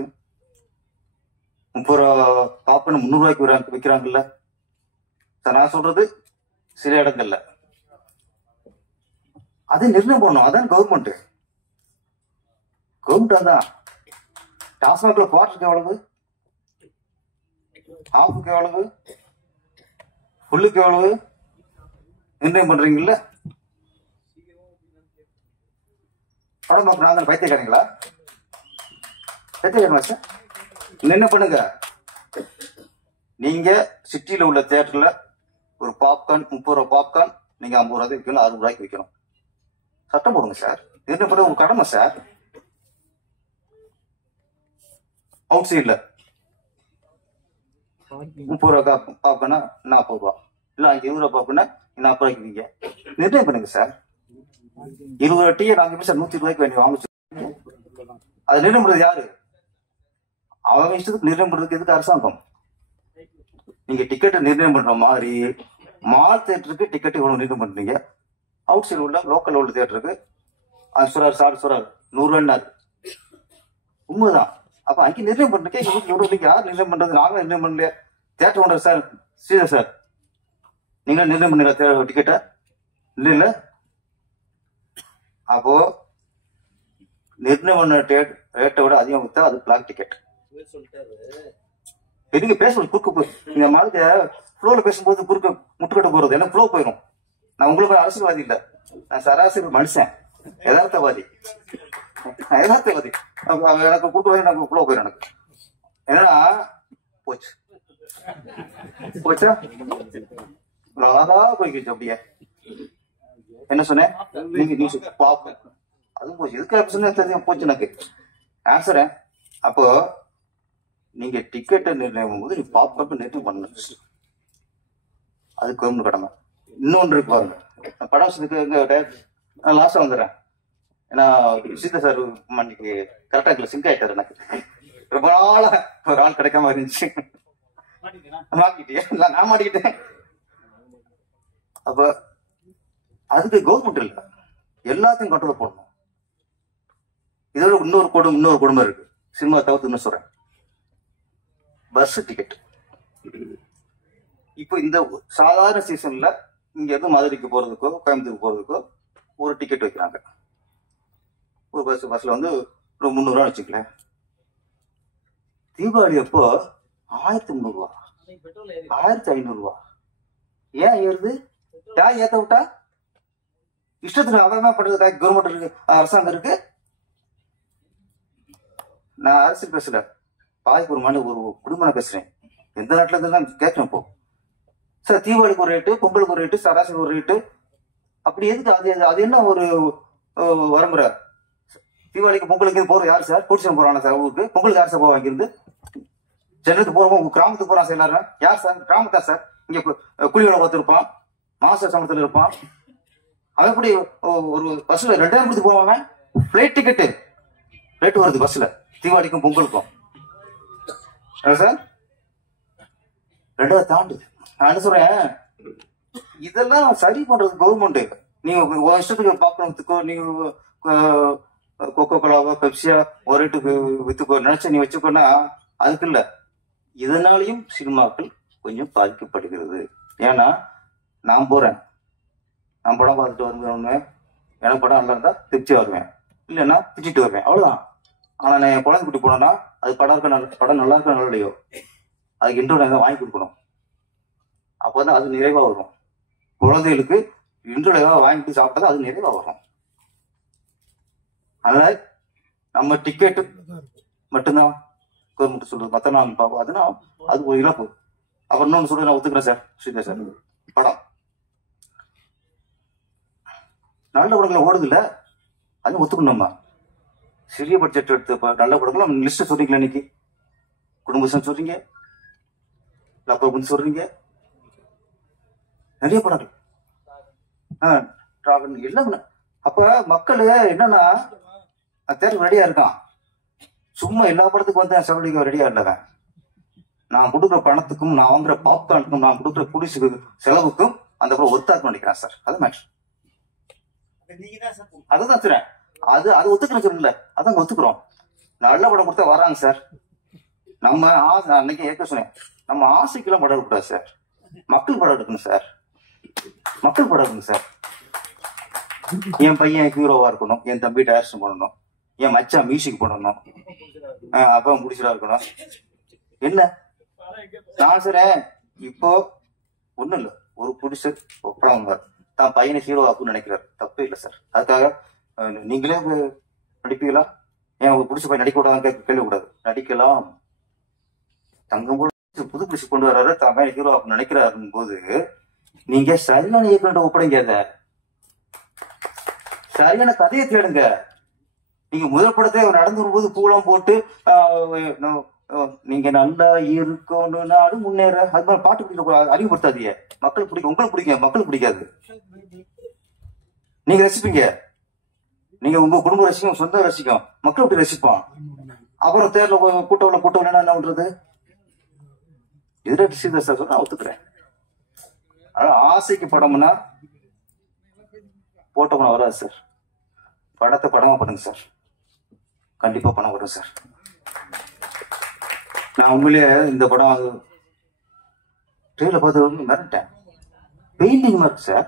30 ரூபா பாப்கார்ன் 300 ரூபாய்க்கு விற்கிறாங்கல்ல. நான் சொல்றது சில இடங்கள்ல அதை நிர்ணயம் பண்ணும். அதான் கவர்மெண்ட். அதான் டாஸ்மாக்ல குவார்டருக்கு எவ்வளவு, ஹாஃபுக்கு எவ்வளவு, ஃபுல்லுக்கு எவ்வளவு நிர்ணயம் பண்றீங்கல்ல. படம் பார்க்கறாங்க பைத்தியக்காரங்களா? சார் என்ன பண்ணுங்க, நீங்க சிட்டியில உள்ள தியேட்டர்ல ஒரு பாப்கார்ன் 30 ரூபா பாப்கார்ன் நீங்க 50 ரூபாய்க்கு விற்கணும், 60 ரூபாய்க்கு விற்கணும். சட்டம் போடுங்க சார். என்ன பண்ண உங்க கடமை சார். அவுட் சைட்ல 30 ரூபா பாப்கார்னா 40 ரூபா, இல்ல 20 ரூபா பாப்கார்னா 40 ரூபாய்க்கு விற்க நிர்ணயம் பண்ணுங்க சார். 20 டீயை நாங்க எப்படி சார் 120 ரூபாய்க்கு வேண்டி வாங்க? அது நிர்ணயம் பண்றது யாரு? அவங்க இஷ்டத்துக்கு நிர்ணயம் பண்றதுக்கு எதுக்கு அரசாங்கம்? நீங்க டிக்கெட் நிர்ணயம் பண்ற மாதிரி மால் தியேட்டருக்கு டிக்கெட் இவ்வளவு நிர்ணயம் பண்றீங்க, அவுட் சைடு உள்ள லோக்கல் உள்ள தியேட்டருக்கு சொல்றாரு சார் 100 ரூபாய் உண்மைதான். அப்ப அங்கே நிர்ணயம் பண்றீங்க, எவ்வளவு யார் நிர்ணயம் பண்றது? நாங்களும் நிர்ணயம் பண்ணலையா? Theatre owner sir Sridhar sir நீங்களும் நிர்ணயம் பண்ணீங்களா டிக்கெட்டை? இல்ல இல்ல. அப்போ நிர்ணயம் பண்ண ரேட்டை விட அதிகம் வித்தா அது பிளாக் டிக்கெட். எதுக்கு பேசுறது குறுக்கு இந்த மாதிரி ஃப்ளோல பேசும்போது குறுக்க முட்டுக்கட்ட போறது எனக்கு ஃப்ளோ போயிடும். நான் உங்களுக்கு அரசியல்வாதி இல்ல, நான் சராசரி மனுஷன், யதார்த்தவாதி. எனக்கு குறுக்க எனக்கு ஃப்ளோ போயிடும். எனக்கு என்னன்னா போச்சா அழகா போய்க்கிச்சு. அப்படியே என்ன சொன்னேன்? நீங்க பாப்ப அதுவும் போச்சு. எதுக்கு சொன்ன தெரியும் போச்சு எனக்கு ஆன்சர. அப்போ நீங்க டிக்கெட்டை நிர்ணயம் போது நீ பாப்கார்ன் நிர்ணயம் பண்ணணும், அது கவர்மெண்ட் கடமை. இன்னொன்று இருக்கு பாருங்க, படம் வசதிக்கு லாஸ்டா வந்துடுறேன். ஏன்னா சீதா சார் மணிக்கு கரெக்டா இருக்குல்ல, சிங்க் ஆயிட்டாரு. எனக்கு ரொம்ப நாளா ஒரு ஆள் கிடைக்காம இருந்துச்சு. மாட்டிக்கிட்டேன், நான் மாட்டிக்கிட்டேன். அப்ப அதுக்கு கவர்மெண்ட் இல்ல, எல்லாத்தையும் கண்ட்ரோல் பண்ணணும். இதோட இன்னொரு குடும்பம் இருக்கு, சினிமா தவிர்த்து இன்னும் சொல்றேன். பஸ் டிக்கெட் இப்போ இந்த சாதாரண சீசன்ல இங்க இருந்து மதுரைக்கு போறதுக்கோ கோயம்புத்தூருக்கு போறதுக்கோ ஒரு டிக்கெட் வைக்கிறாங்க. ஒரு பஸ்ல வந்து ஒரு 300 ரூபா வச்சுக்கலேன். தீபாவளி அப்போ 1300 ரூபா 1500 ரூபா ஏன் ஏறுது? யார் ஏத்த விட்டா? இஷ்டத்துக்கு அவன் பண்றதுக்காக கவர்மெண்ட் இருக்கு, அரசாங்கம் இருக்கு. நான் அரசியல் பேசல, பாதிக்கு ஒரு குடும்பம் பேசுறேன். எந்த நாட்டுல இருந்து தான் கேட்கிறேன். இப்போ சார் தீபாவளிக்கு ஒரு ரேட்டு, பொங்கலுக்கு ஒரு ரேட்டு, சராசரி ஒரு ரேட்டு, அப்படி எதுக்கு? அது என்ன ஒரு வரமுறை? தீபாவளிக்கு பொங்கலுக்கு போறோம் யாரு சார்? குடிச்சு போறானா சார் ஊருக்கு? பொங்கலுக்கு யார் சார் போவா? இங்கிருந்து சென்னைக்கு போறோம், கிராமத்துக்கு போறான் சார் எல்லாரும். யார் சார்? கிராமத்தா சார்? இங்க கூலியோட பார்த்துருப்பான், மாச சம்பளத்துல இருப்பான். அவன் எப்படி ஒரு பஸ்ல 2000 கொடுத்து போவான்? பிளைட் டிக்கெட்டு ரேட்டு வருது பஸ்ல தீபாவளிக்கும் பொங்கலுக்கும் சார் 2000 தாண்டு. நான் சொல்றேன், இதெல்லாம் சரி பண்றது கவர்மெண்ட். நீங்க இஷ்டத்துக்கு பாக்கணுத்துக்கோ, நீங்க கொக்கோ கோலாவோ பெப்சியா ஒரு ரேட்டுக்கு வித்துக்கோ நினைச்ச நீ வச்சுக்கோன்னா அதுக்கு இல்ல. இதனாலையும் சினிமாக்கள் கொஞ்சம் பாதிக்கப்படுகிறது. ஏன்னா நான் போறேன், நான் படம் பார்த்துட்டு வருவேன், எனக்கு படம் நல்லா இருந்தா திருப்தியா வருவேன், இல்லைன்னா திட்டிட்டு வருவேன், அவ்வளவுதான். ஆனா நான் என் குழந்தை குட்டி போனேன்னா அது படம் நல்லா இருக்க நல்லா இல்லையோ அதுக்கு இன்ட்ரோல வாங்கி கொடுக்கணும். அப்போதான் அது நிறைவா வரும். குழந்தைகளுக்கு இன்ட்ரோல ஏதாவது வாங்கிட்டு சாப்பிட்டா அது நிறைவா வரும். அதனால நம்ம டிக்கெட்டு மட்டும்தான் கவர்மெண்ட் சொல்றது, மற்ற நான் பார்ப்போம். அதுனா அது ஒரு இழப்பு. அப்புறம் இன்னொன்று சொல்றது நான் ஒத்துக்கிறேன் சார், ஸ்ரீதா சார், படம் நல்ல படங்களை ஓடுது இல்ல, அது ஒத்துக்கணும். நம்ம சிறிய பட்ஜெட் எடுத்து நல்ல படங்களும் லிஸ்ட் சொல்றீங்களா? இன்னைக்கு குடும்பம் சொல்றீங்க, லப்பர் சொல்றீங்க, நிறைய படங்கள் எல்லாம். அப்ப மக்கள் என்னன்னா தேர்வு ரெடியா இருக்கான். சும்மா எல்லா படத்துக்கும் வந்து நான் செலவழிக்க ரெடியா இல்லைங்க. நான் கொடுக்குற பணத்துக்கும், நான் வாங்குற பாப்கார்னுக்கும், நான் கொடுக்குற குடிசுக்கு செலவுக்கும் அந்த படம் ஒத்தாக்க நினைக்கிறேன் சார். அது மேட்ச். அதுதான் சார், அது ஒத்துக்கிறேன் சொல்லுங்கள, அதான் ஒத்துக்கிறோம். நல்ல படம் கொடுத்தா வராங்க சார். நம்ம அன்னைக்கு ஏற்க சொன்னேன், நம்ம ஆசைக்கெல்லாம் படம் எடுக்கூடாது சார். மக்கள் படம் எடுக்கணும் சார், மக்கள் படம் எடுக்கணும் சார். என் பையன் ஹீரோவா இருக்கணும், என் தம்பி டைரக்ஷன் பண்ணணும், என் மச்சான் மியூசிக் பண்ணணும், அப்பா முடிச்சதா இருக்கணும். என்ன நான் சொல்றேன், இப்போ ஒண்ணும் இல்ல, ஒரு புடிச்சர் படம் தான் பையனை ஹீரோ ஆக்குன்னு நினைக்கிறாரு, தப்பே இல்லை சார். அதுக்காக நீங்களே நடிப்பீங்களா? ஏன் ஒரு புடிச்ச பையன் நடிக்க கூடாது கேள்விக்கூடாது, நடிக்கலாம். தங்கம் போல புது புடிச்சு கொண்டு வர்றாரு, தான் பையனை ஹீரோ ஆக்குன்னு நினைக்கிறாருன்னு போது நீங்க சரியான இயக்குனர் ஒப்படைங்க, அத சரியான கதையை தேடுங்க. நீங்க முதல் படத்தை நடந்து வரும்போது பூலாம் போட்டு நீங்க நல்லா இருக்கணும் நாடு முன்னேற அது மாதிரி பாட்டு பிடிக்க அறிமுகப்படுத்தாதீங்க. மக்களுக்கு பிடிக்கும், உங்களுக்கு பிடிக்கும், மக்களுக்கு பிடிக்காது. நீங்க ரசிப்பீங்க, நீங்க உங்க குடும்ப ரசிக்கும், சொந்த ரசிக்கும், மக்கள் அப்படி ரசிப்பான். அப்புறம் தேர்ல கூட்டம் என்ன பண்றது? எதிராக சீதா சார் நான் ஒத்துக்கிறேன். அதனால ஆசைக்கு படம்னா போட்டோம்னா வராது சார். படத்தை படமா பண்ணுங்க சார், கண்டிப்பா பணம் வரும் சார். நான் உண்மையிலேயே இந்த படம் ட்ரெயில பார்த்து மிரட்டேன். பெயிண்டிங் இருக்கு சார்.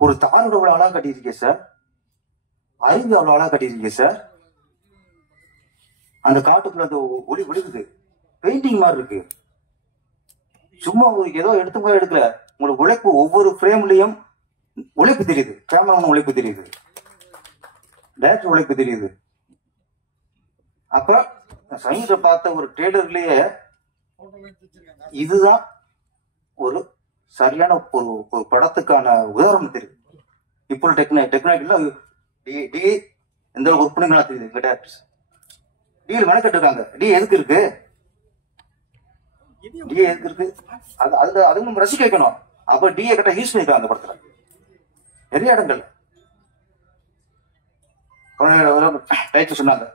ஒரு தாரோட அவ்வளவு அழகா கட்டியிருக்கீங்க சார். அருவி அவ்வளவு அழகா கட்டியிருக்கீங்க சார். அந்த காட்டுக்குள்ள அந்த ஒளி விழுகுது, பெயிண்டிங் மாதிரி இருக்கு. சும்மா ஏதோ எடுத்துக்கோ எடுக்கல, உங்களோட உழைப்பு ஒவ்வொரு ஃப்ரேம்லயும் உழைப்பு தெரியுது. கேமராமேன் உழைப்பு தெரியுது, டைரக்டர் உழைப்பு தெரியுது. அப்ப சைன்ல பார்த்த ஒரு ட்ரெய்லர்லயே இதுதான் ஒரு சரியான ஒரு படத்துக்கான உதாரணம் தெரியுது. இப்போ டெக்னாலஜில எந்த உறுப்பினர்களா தெரியுது. எங்க டேரக்டர்ஸ் டீல் மெனக்கட்டு இருக்காங்க. டி எதுக்கு இருக்கு? டி எதுக்கு இருக்கு? அது நம்ம ரசிக்க வைக்கணும். அப்ப டிஏ கிட்ட யூஸ் பண்ணிருக்காங்க அந்த படத்துல நிறைய இடங்கள். டைட்டில் சொன்னாங்க,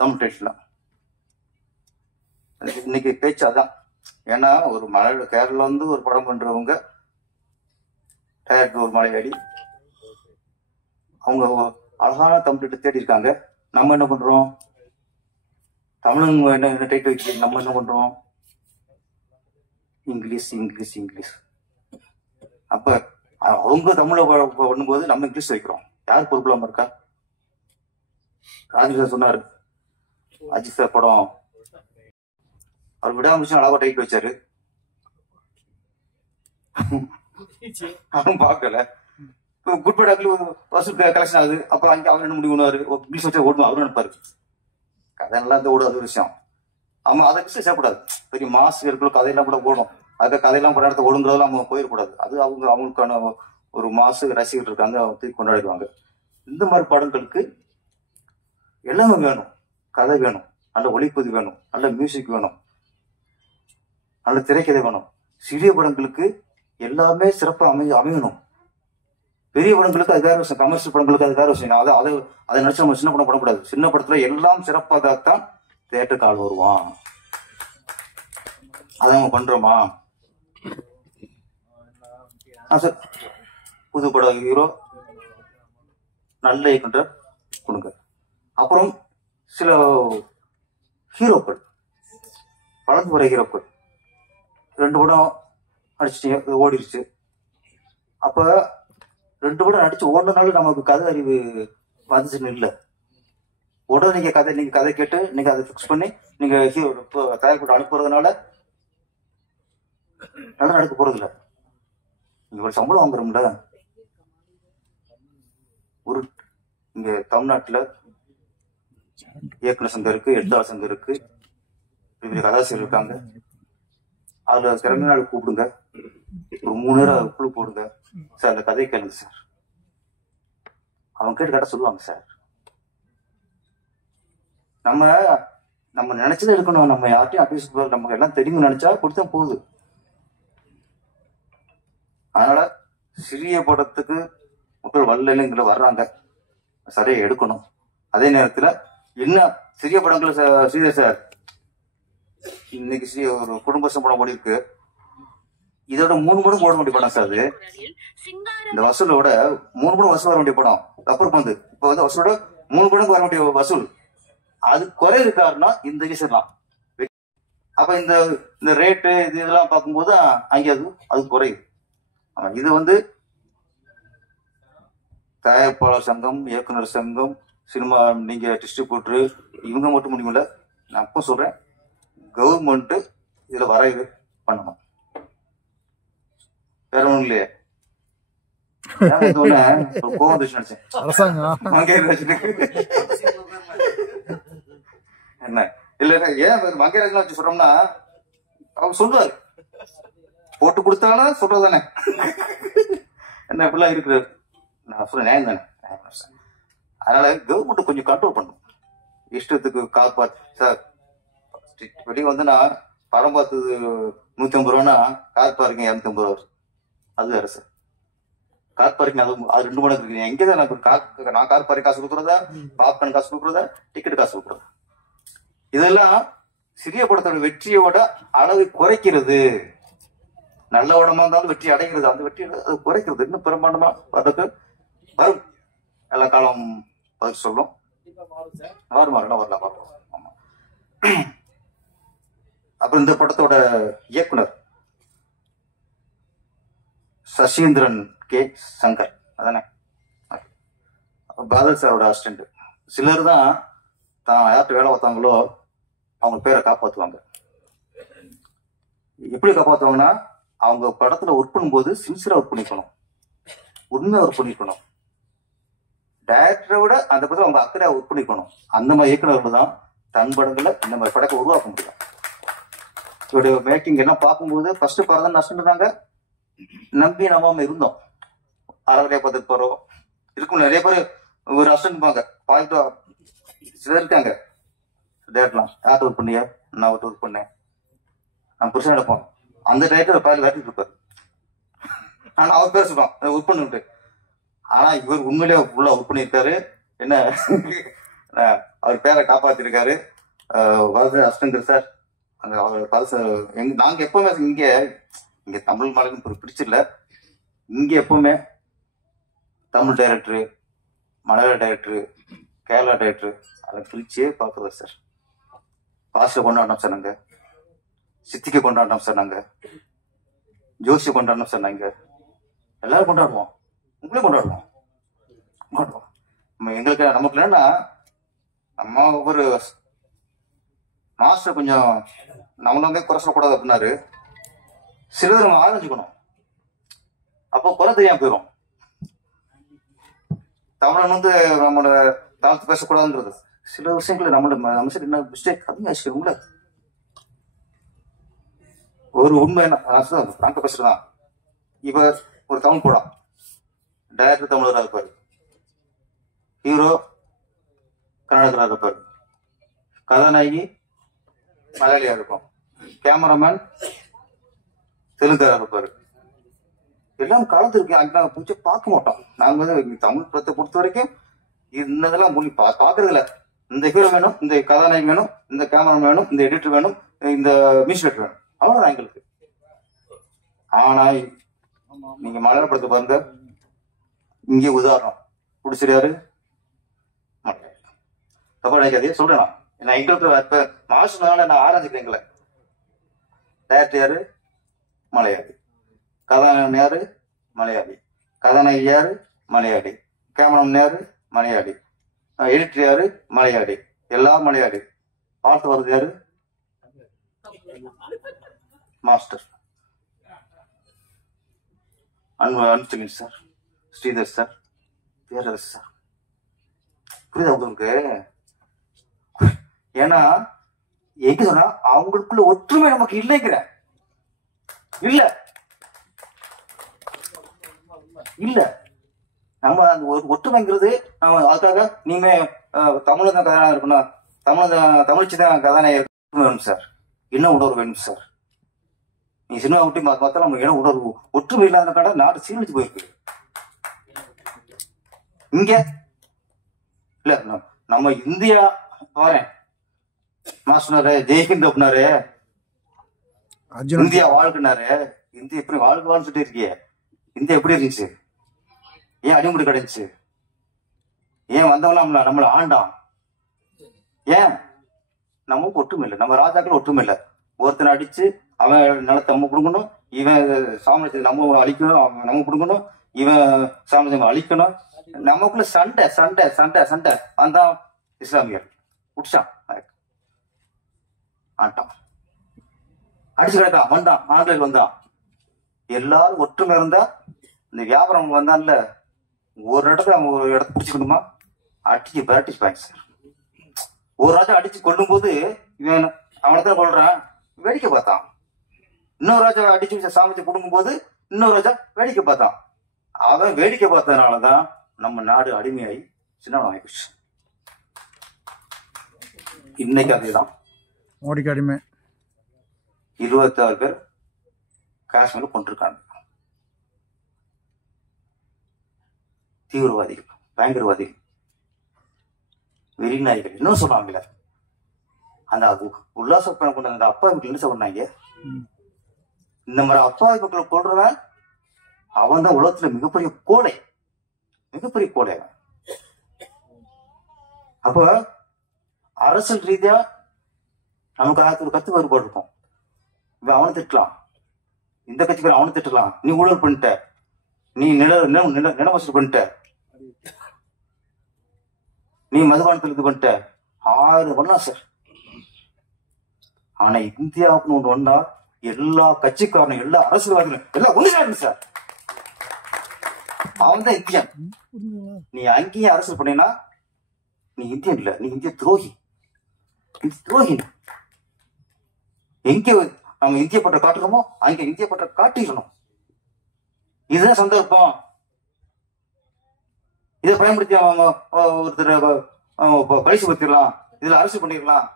தமிழ் டைட்டில். இன்னைக்கு பேச்சு அதான். ஏன்னா ஒரு மலை கேரளா வந்து ஒரு படம் பண்றவங்க டைரக்டர் ஒரு மலையாளி, அவங்க அழகான தமிழ் தேடி இருக்காங்க. நம்ம என்ன பண்றோம்? தமிழ் என்ன டைட்டில் வச்சு நம்ம என்ன பண்றோம்? English English English. அப்ப அவங்க தமிழ பண்ணும்போது நம்ம இங்கிலீஷ் வைக்கிறோம். யார் பொறுப்புலாம இருக்கா? ராஜி சார் சொன்னாரு, அஜித் சார் படம் அவர் விடாமுடிச்சு அழகா டைட்டில் வச்சாரு. அவன் பார்க்கல. குட் பை டாக்லி வசூல் கலெக்ஷன் ஆகுது. அப்ப அங்கே அவர் என்ன முடிவு பண்ணுவாரு? இங்கிலீஷ் வச்சா ஓடணும் அவரும் நினைப்பாரு. கதையெல்லாம் இந்த ஓடும், அது விஷயம். ஆமா, அதை விஷயம் செய்யக்கூடாது. பெரிய மாசு இருக்கிற கதையெல்லாம் கூட ஓடும். அதுக்கு கதையெல்லாம் படம் ஓடுங்கிறதெல்லாம் அவங்க போயிடக்கூடாது. அது அவங்களுக்கான ஒரு மாசு ரசிகர்கள் இருக்காங்க, அவங்க தூக்கி கொண்டாடிடுவாங்க. இந்த மாதிரி படங்களுக்கு எல்லாமே வேணும். கதை வேணும், நல்ல ஒளிப்பதிவு வேணும், நல்ல மியூசிக் வேணும், நல்ல திரைக்கதை வேணும். சிறிய படங்களுக்கு எல்லாமே சிறப்பாக அமையணும். பெரிய படங்களுக்கு அது வேற விஷயம், கமர்ஷியல் படங்களுக்கு அது வேற விஷயம். அதை நினைச்சு நம்ம சின்ன படம் பண்ணக்கூடாது. சின்ன படத்துல எல்லாம் சிறப்பாகத்தான் தியேட்டருக்கு ஆள் வருவான். அதை நம்ம பண்றோமா? சார், புது படம் ஹீரோ நல்ல இயக்குனர் கொடுங்க. அப்புறம் சில ஹீரோக்கள், வளர்ந்து வர ஹீரோக்கள் 2 படம் அடிச்சுட்டீங்க, ஓடிடுச்சு. அப்ப 2 படம் நடிச்சு ஓடுனாலும் நமக்கு கதை அறிவு வந்துச்சுன்னு இல்லை. உடனே நீங்க கதை கேட்டு நீங்க அதை பிக்ஸ் பண்ணி நீங்க ஹீரோ தயாரிப்பு அனுப்புறதுனால நல்லா நடக்க போறது இல்லை. நீங்க ஒரு சம்பளம் வாங்குறோம்ல. ஒரு இங்க தமிழ்நாட்டுல இயக்குனர் சங்கம் இருக்கு, எழுத்தாளர் சங்கம் இருக்கு, பெரிய கதாசிரியர் இருக்காங்க. அதுல திறமையான கூப்பிடுங்க, ஒரு 3 நேரம் குழு போடுங்க சார். அந்த கதையை கேளுங்க சார், அவங்க கேட்டு கரெக்டா சொல்லுவாங்க சார். நம்ம நினைச்சதே இருக்கணும். நம்ம யார்ட்டையும் அட்வைஸ் நமக்கு எல்லாம் தெரியும் நினைச்சா கொடுத்தா போகுது. அதனால சிறிய படத்துக்கு மக்கள் வல்லைங்கிற வர்றாங்க, சரியா எடுக்கணும். அதே நேரத்துல இன்னும் சிறிய படங்கள் ஸ்ரீதர் சார் இன்னைக்கு ஒரு குடும்ப படம் ஓடி இருக்கு. இதோட 3 மடங்கு ஓட வேண்டிய படம் சார். அது இந்த வசூலோட 3 மடங்கு வசூல் வர வேண்டிய படம். அப்புறம் இப்ப வந்து வசூலோட 3 மடங்கு வர வேண்டிய வசூல். அது குறை இருக்காருன்னா இந்த விஷயம். அப்ப இந்த ரேட்டு இதெல்லாம் பார்க்கும்போது அங்கே அது குறையுது. இது வந்து தயாரிப்பாளர் சங்கம், இயக்குனர் சங்கம், சினிமா நீங்க டிஸ்ட்ரிபியூட்டரு இவங்க மட்டும் முடியல. நான் அப்போ சொல்றேன், கவர்மெண்ட் இதுல வரைவு பண்ணணும். வேற ஒண்ணும் இல்லையே. கோவம் நினைச்சேன் என்ன இல்ல. ஏன் மங்கையராஜன் வச்சு சொல்றோம்னா அவர் சொல்லுவாரு, போட்டு கொடுத்தாலும் சொல்றதானே என்ன இப்படிலாம் இருக்குது. நான் சொல்ல நியாயம் தானே. அதனால கவர்மெண்ட் கொஞ்சம் கண்ட்ரோல் பண்ணும். இஷ்டத்துக்கு காப்பாத்து சார். வெளியே வந்து நான் படம் பார்த்தது 150 ரூபான்னா கார் பார்க்கிங் 250 ரூபா. அது வேற சார். கார் பார்க்கிங் அது 2 மடங்கு இருக்கு. எங்கேதான் நான் கார் பார்க்கிங் காசு கொடுக்குறதா, பாப்கார்ன் காசு கொடுக்குறதா, டிக்கெட் காசு கொடுக்குறதா? இதெல்லாம் சிறிய படத்தோட வெற்றியோட அளவை குறைக்கிறது. நல்ல படமா இருந்தாலும் வெற்றி அடைகிறது, அந்த வெற்றி அது குறைக்கிறது. இன்னும் பிரமாண்டமா வர்றதுக்கு வரும். எல்லா காலம் பதில் சொல்லும். வரலாம். ஆமா. அப்புறம் இந்த படத்தோட இயக்குனர் சசீந்திரன் கே சங்கர், அதானே பாதல் சாரோட அசிஸ்டன்ட். சிலர் தான் யார்கிட்ட வேலை பார்த்தாங்களோ அவங்க பேரை காப்பாற்றுவாங்க. எப்படி காப்பாற்றுவாங்கன்னா, அவங்க படத்துல ஒர்க் பண்ணும்போது சின்சியரா ஒர்க் பண்ணிக்கணும், உண்மையா ஒர்க் பண்ணிக்கணும். டைரக்டரை விட அந்த படத்துல அவங்க அக்கறையா ஒர்க் பண்ணிக்கணும். அந்த மாதிரி இயக்குநர்கள் தான் தன் படங்களை இந்த மாதிரி படத்தை உருவாக்க முடியும். இவருடைய மேக்கிங் எல்லாம் பார்க்கும்போது ஃபர்ஸ்ட் படம் நஷ்டம்னாங்க, நம்பி நம்பாம இருந்தோம். அறவரையா பார்த்துட்டு போறோம் இருக்கும். நிறைய பேர் ஒரு அசிஸ்டன்ட் பாயிண்ட் சிலர் இருக்காங்க. டேரக்டர்லாம் யார்கிட்ட ஒர்க் பண்ணியா, நான் அவர்கிட்ட ஒர்க் பண்ணேன், நான் புருஷன் எடுப்போம். அந்த டைரக்டர் பாயில் விளையாட்டு இருப்பார். ஆனா அவர் பேர் சொல்லுவான் ஒர்க் பண்ணிட்டு. ஆனா இவர் உண்மையிலே உள்ள ஒர்க் பண்ணியிருக்காரு. என்ன அவர் பேரை காப்பாத்திருக்காரு. வரது அசிஸ்டன்ட் சார். அந்த அவர் நாங்க எப்பவுமே இங்க தமிழ் மலைன்னு பிடிச்சிடல. இங்க எப்பவுமே தமிழ் டைரக்டரு, மலையாள டைரக்டரு, கேரளா டைரக்டரு அதை பிரிச்சே பார்க்குறது சார். பாஷை கொண்டாடணும் சார், நாங்க சித்திக்க கொண்டாடணும் சார், நாங்க ஜோஷி கொண்டாடணும் சார், நாங்க எல்லாரும் கொண்டாடுவோம், உங்களே கொண்டாடுவோம். எங்களுக்கு நமக்கு என்னன்னா, நம்ம ஒவ்வொரு மாஸ்டர் கொஞ்சம் நம்மள வந்து குறை சொல்லக்கூடாது அப்படின்னாரு. சிலது நம்ம ஆரம்பிச்சுக்கணும், அப்போ குறை தெரியாம போயிடும். தமிழன் வந்து நம்மளோட தாழ்த்து பேசக்கூடாதுன்றது சில விஷயங்கள் நம்ம சரி என்ன மிஸ்டேக் அதிகமாகிடுச்சு. ஒரு உண்மை நாங்க பேசுறதுதான். இவர் ஒரு தமிழ் படம், டைரக்டர் தமிழராக இருப்பாரு, ஹீரோ கர்நாடகராக இருப்பாரு, கதாநாயகி மலையாளியா இருக்கும், கேமராமேன் தெலுங்காரா இருப்பாரு. எல்லாம் கலந்து இருக்கு. அங்க நாங்க பூச்சி பார்க்க மாட்டோம். நாங்க வந்து தமிழ் படத்தை பொறுத்த வரைக்கும் இன்னதெல்லாம் மொழி பாக்குறது இல்ல. இந்த ஹீரோ வேணும், இந்த கதாநாயகி வேணும், இந்த கேமராமேன் வேணும், இந்த எடிட்டர் வேணும், இந்த மியூசிக் வேணும், அவ்வளவுதான் எங்களுக்கு. ஆனா நீங்க மலையாள படத்தை பாருங்க, இங்கே உதாரணம் பிடிச்சிருக்காரு தப்பா நினைக்காதே சொல்றேன். நான் எங்களுக்கு மாசனால நான் ஆரம்பிக்கிறேன். எங்களை டைரக்டர் யாரு, மலையாளி. கதாநாயகன் யாரு, மலையாளி. கதாநாயகி யாரு, மலையாளி. கேமராமேன் யாரு, மலையாளி. எடிட்டர் யாரு, மலையாளி. எல்லாம் மலையாளி. பார்த்து வருது யாரு, மாஸ்டர் அன்பு சார், ஸ்ரீதர் சார், பேரரசு சார். புரியுதா உங்களுக்கு? ஏன்னா எங்க சொன்னா அவங்களுக்குள்ள ஒற்றுமை நமக்கு இல்லைங்கிற இல்ல இல்ல நம்ம அந்த ஒற்றுமைங்கிறது நம்ம அதுக்காக நீங்க தமிழ் தான் கதாநாயகம் இருக்கணும், தமிழ்ச்சி தான் கதாநாயகம் வேணும் சார், என்ன உணர்வு வேணும் சார். நீ சினிமா விட்டு பார்த்தா நம்ம என்ன உணர்வு ஒற்றுமை இல்லாத கடை நாடு சீரழிச்சு போயிருக்கு. இங்க இல்ல நம்ம இந்தியா வரேன் மாஸ்டர் ஜெய்ஹிந்த் அப்படின்னாரு, இந்தியா வாழ்க்குனாரு. இந்தியா எப்படி வாழ்க்கை சொல்லிட்டு இருக்கிய? இந்தியா எப்படி இருந்துச்சு? ஏன் அடிமுடி கிடைச்சு? ஏன் வந்தவங்களாம் நம்மள ஆண்டான்? ஏன் நமக்கு ஒற்றுமை இல்லை, நம்ம ராஜாக்கள் ஒற்றுமை இல்லை. ஒருத்தனை அடிச்சு அவன் நிலத்தை நம்ம கொடுக்கணும், இவன் சாம்ராஜ்யத்தை நம்ம அழிக்கணும், அவன் நம்ம கொடுக்கணும், இவன் சாம்ராஜ்யம் அழிக்கணும். நமக்குள்ள சண்டை சண்டை சண்டை சண்டை. வந்தான் இஸ்லாமியர் குடிச்சான், ஆட்டான், அடிச்சு கிடக்கான், வந்தான் ஆங்கிலேயர் வந்தான். எல்லாரும் ஒற்றுமை இருந்தா இந்த வியாபாரம் வந்தான்ல, ஒரு இடத்துல அவங்க ஒரு இடத்த பிடிச்சுக்கணுமா, அடிச்சு பேட்டிப்பாங்க சார். ஒரு ராஜா அடிச்சு கொள்ளும் போது இவன் அவனத்தான் கொள்றான், வேடிக்கை பார்த்தான். இன்னொரு ராஜா அடிச்சு சாமிச்சு கொடுக்கும் போது இன்னொரு ராஜா வேடிக்கை பார்த்தான். அவன் வேடிக்கை பார்த்ததுனாலதான் நம்ம நாடு அடிமையாகி சின்ன ஆயிடுச்சு. இன்னைக்கு அதேதான். மோடிக்கு அடிமை 26 பேர் காஷ்மீர் கொண்டிருக்காங்க. தீவிரவாதிகள், பயங்கரவாதிகள், வெறிநாய்கள் இன்னும் சொல்றாங்கல்ல. அந்த உல்லாச பயணம் கொண்டு அந்த அப்பா வீட்டுல என்ன சொன்னாங்க, இந்த மாதிரி அப்பா வீட்டுல கொள்றவன் அவன் தான் உலகத்துல மிகப்பெரிய கோழை, மிகப்பெரிய கோழை. அப்ப அரசியல் ரீதியா நமக்கு ஒரு கத்து வேறுபாடு இருக்கும். அவனை திட்டலாம், இந்த கட்சிக்கார அவனை திட்டலாம், நீ ஊழல் பண்ணிட்ட, நீ நில வசூல் பண்ணிட்ட, நீ மதுபானத்தில் இது பண்ணிட்ட, 6 பண்ணலாம் சார். ஆனா இந்தியாவுக்கு ஒன்று வந்தா எல்லா கட்சிக்காரனும் எல்லா அரசியல்வாதிகளும் எல்லாம் ஒண்ணு சார். அவன் தான் இந்தியன். நீ அங்கேயும் அரசியல் பண்ணினா நீ இந்தியன் இல்ல, நீ இந்திய துரோகி. துரோகி எங்க நம்ம இந்திய பற்ற காட்டுறோமோ அங்க இந்திய பற்ற காட்டிடணும். இதுதான் சந்தர்ப்பம். இதை பயன்படுத்தி ஒருத்தர் பரிசு பத்திரலாம், இதுல அரசு பண்ணிடலாம்.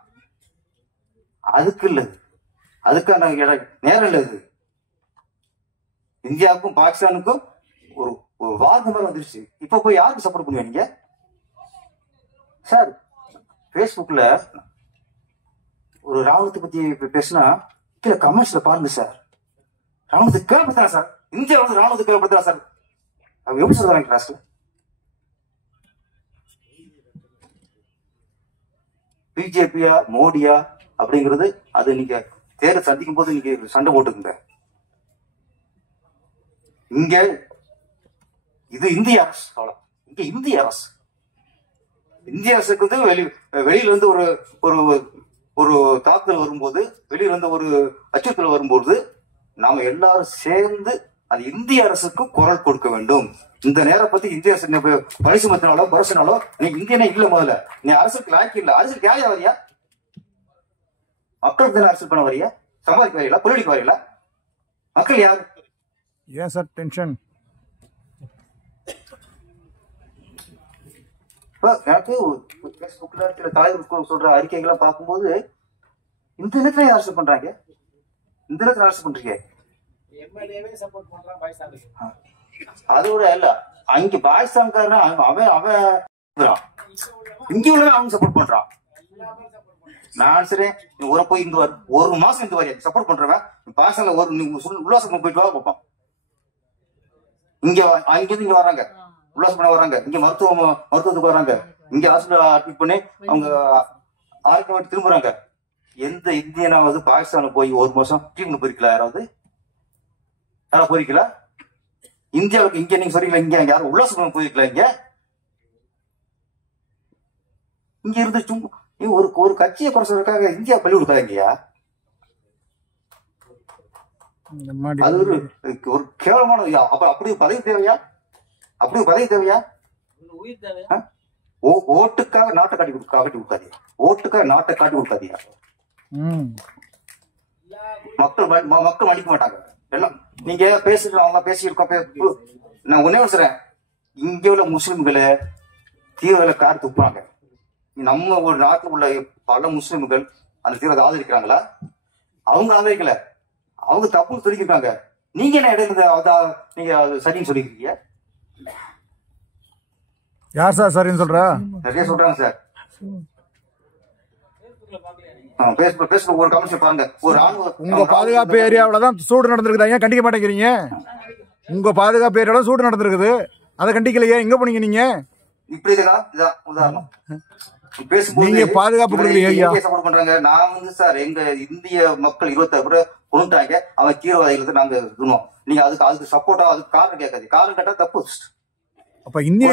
அதுக்கு இல்ல, அதுக்கான நேரம் இல்ல. இது இந்தியாவுக்கும் பாகிஸ்தானுக்கும் ஒரு வார்த்தை மாதிரி வந்துருச்சு. இப்ப போய் யாருக்கு சப்போர்ட் பண்ணுவீங்க நீங்க சார்? பேஸ்புக்ல ஒரு ராணுவத்தை பத்தி பேசினா கீழே கமெண்ட்ஸ்ல பாருங்க சார், ராணுவத்தை கேள்விப்படுத்தா சார், இந்தியா வந்து ராணுவத்தை கேள்விப்படுத்தா சார். அவங்க எப்படி சொல்றாங்க கிளாஸ்ல? பிஜேபியா மோடியா அப்படிங்கிறது அது நீங்க தேர்தல் சந்திக்கும் போது நீங்க சண்டை போட்டுக்குங்க. இங்க இது இந்திய அரசு, இங்க இந்திய அரசு. இந்திய அரசுக்கு வந்து வெளியில இருந்து ஒரு ஒரு தாக்குதல் வரும்போது, வெளியில இருந்து ஒரு அச்சுறுத்தல் வரும்போது நாம எல்லாரும் சேர்ந்து அந்த இந்திய அரசுக்கு குரல் கொடுக்க வேண்டும். இந்த நேரம் பத்தி இந்திய அரசு பரிசு மத்தினாலோ பரிசுனாலோ நீ இந்தியனே இல்ல. முதல்ல நீ அரசுக்கு லாய்க்கு இல்ல. அரசுக்கு யாரையா வரியா? மக்களுக்கு தானே அரசு பண்ண வரியா? சம்பாதிக்க வரையில, பொருளிக்க வரையில? மக்கள் யாரு? ஏன் சார் டென்ஷன்? எனக்கு பேஸ்புக்ல தலைவர் சொல்ற அறிக்கைகளை பார்க்கும்போது இந்த நேரத்துல அரசு பண்றாங்க, இந்த நேரத்துல அரசு பண்றீங்க. அதோட இல்ல, அங்க பாகிஸ்தான்காரன் அவன் இங்க உள்ள அவங்க சப்போர்ட் பண்றான். நான் சரி ஒரு போய் இந்த ஒரு மாசம் இந்த வரையா சப்போர்ட் பண்றவன் பாகிஸ்தான்ல ஒரு உல்லாசம் போயிட்டு வா பார்ப்பான். அங்கிருந்து இங்க வராங்க, உல்லாசம் பண்ண வராங்க, இங்க மருத்துவத்துக்கு வராங்க, இங்க ஹாஸ்பிட்டல் அட்மிட் பண்ணி அவங்க ஆரோக்கியம் திரும்புறாங்க. எந்த இந்தியனாவது பாகிஸ்தானுக்கு போய் ஒரு மாசம் ட்ரீட்மெண்ட் போயிருக்கலாம்? யாராவது போயிருக்கல? இந்தியாவுக்கு இங்க நீங்க சொல்றீங்களா, இங்க யாரும் உல்லாசம் போயிருக்கலாம்? இங்க இருந்து ஒரு கட்சியை குறை சொல்றதுக்காக இந்தியா பள்ளி கொடுக்காதீங்கயா. அது ஒரு கேவலமான. அப்படி பதவி தேவையா? அப்படி பதவி தேவையா? ஓட்டுக்காக நாட்டை காட்டி கொடுக்காதீங்க. ஓட்டுக்காக நாட்டை காட்டி கொடுக்காதீங்க. மக்கள் மன்னிக்க மாட்டாங்க. எல்லாம் நீங்க பேசிட்டு பேசியிருக்கோம். நான் ஒன்னே சொல்றேன், இங்க உள்ள முஸ்லிம்களை தீவிர கார் துப்புறாங்க. நம்ம ஒரு நாட்டில் உள்ள பல முஸ்லிம்கள் அந்த தீவிரத்தை ஆதரிக்கிறாங்களா? அவங்க ஆதரிக்கல, அவங்க தப்புன்னு சொல்லிக்கிறாங்க. நீங்க என்ன இடையில நீங்க சரின்னு சொல்லிக்கிறீங்க? யார் சார் சரின்னு சொல்றா? நிறைய சொல்றாங்க சார். பேஸ்புக் ஒரு கமெண்ட்ஸ் பாருங்க. ஒரு உங்க பாதுகாப்பு ஏரியாவில தான் சூடு நடந்திருக்குது, கண்டிக்க மாட்டேங்கிறீங்க. உங்க பாதுகாப்பு ஏரியாவில சூடு நடந்திருக்குது, அதை கண்டிக்கலையே. எங்க போனீங்க நீங்க? இப்படி இதான் உதாரணம். நீங்க பாதுகாப்பு சப்போர்ட் பண்றாங்க. நான் வந்து சார் எங்க இந்திய மக்கள் 26 பேர் கொண்டுட்டாங்க, அவன் தீவிரவாதிகளுக்கு நாங்க இருக்கணும். நீங்க அதுக்கு சப்போர்ட்டா அதுக்கு காரணம் கேட்காது. காரணம் கேட்டா தப்பு. அப்ப இந்திய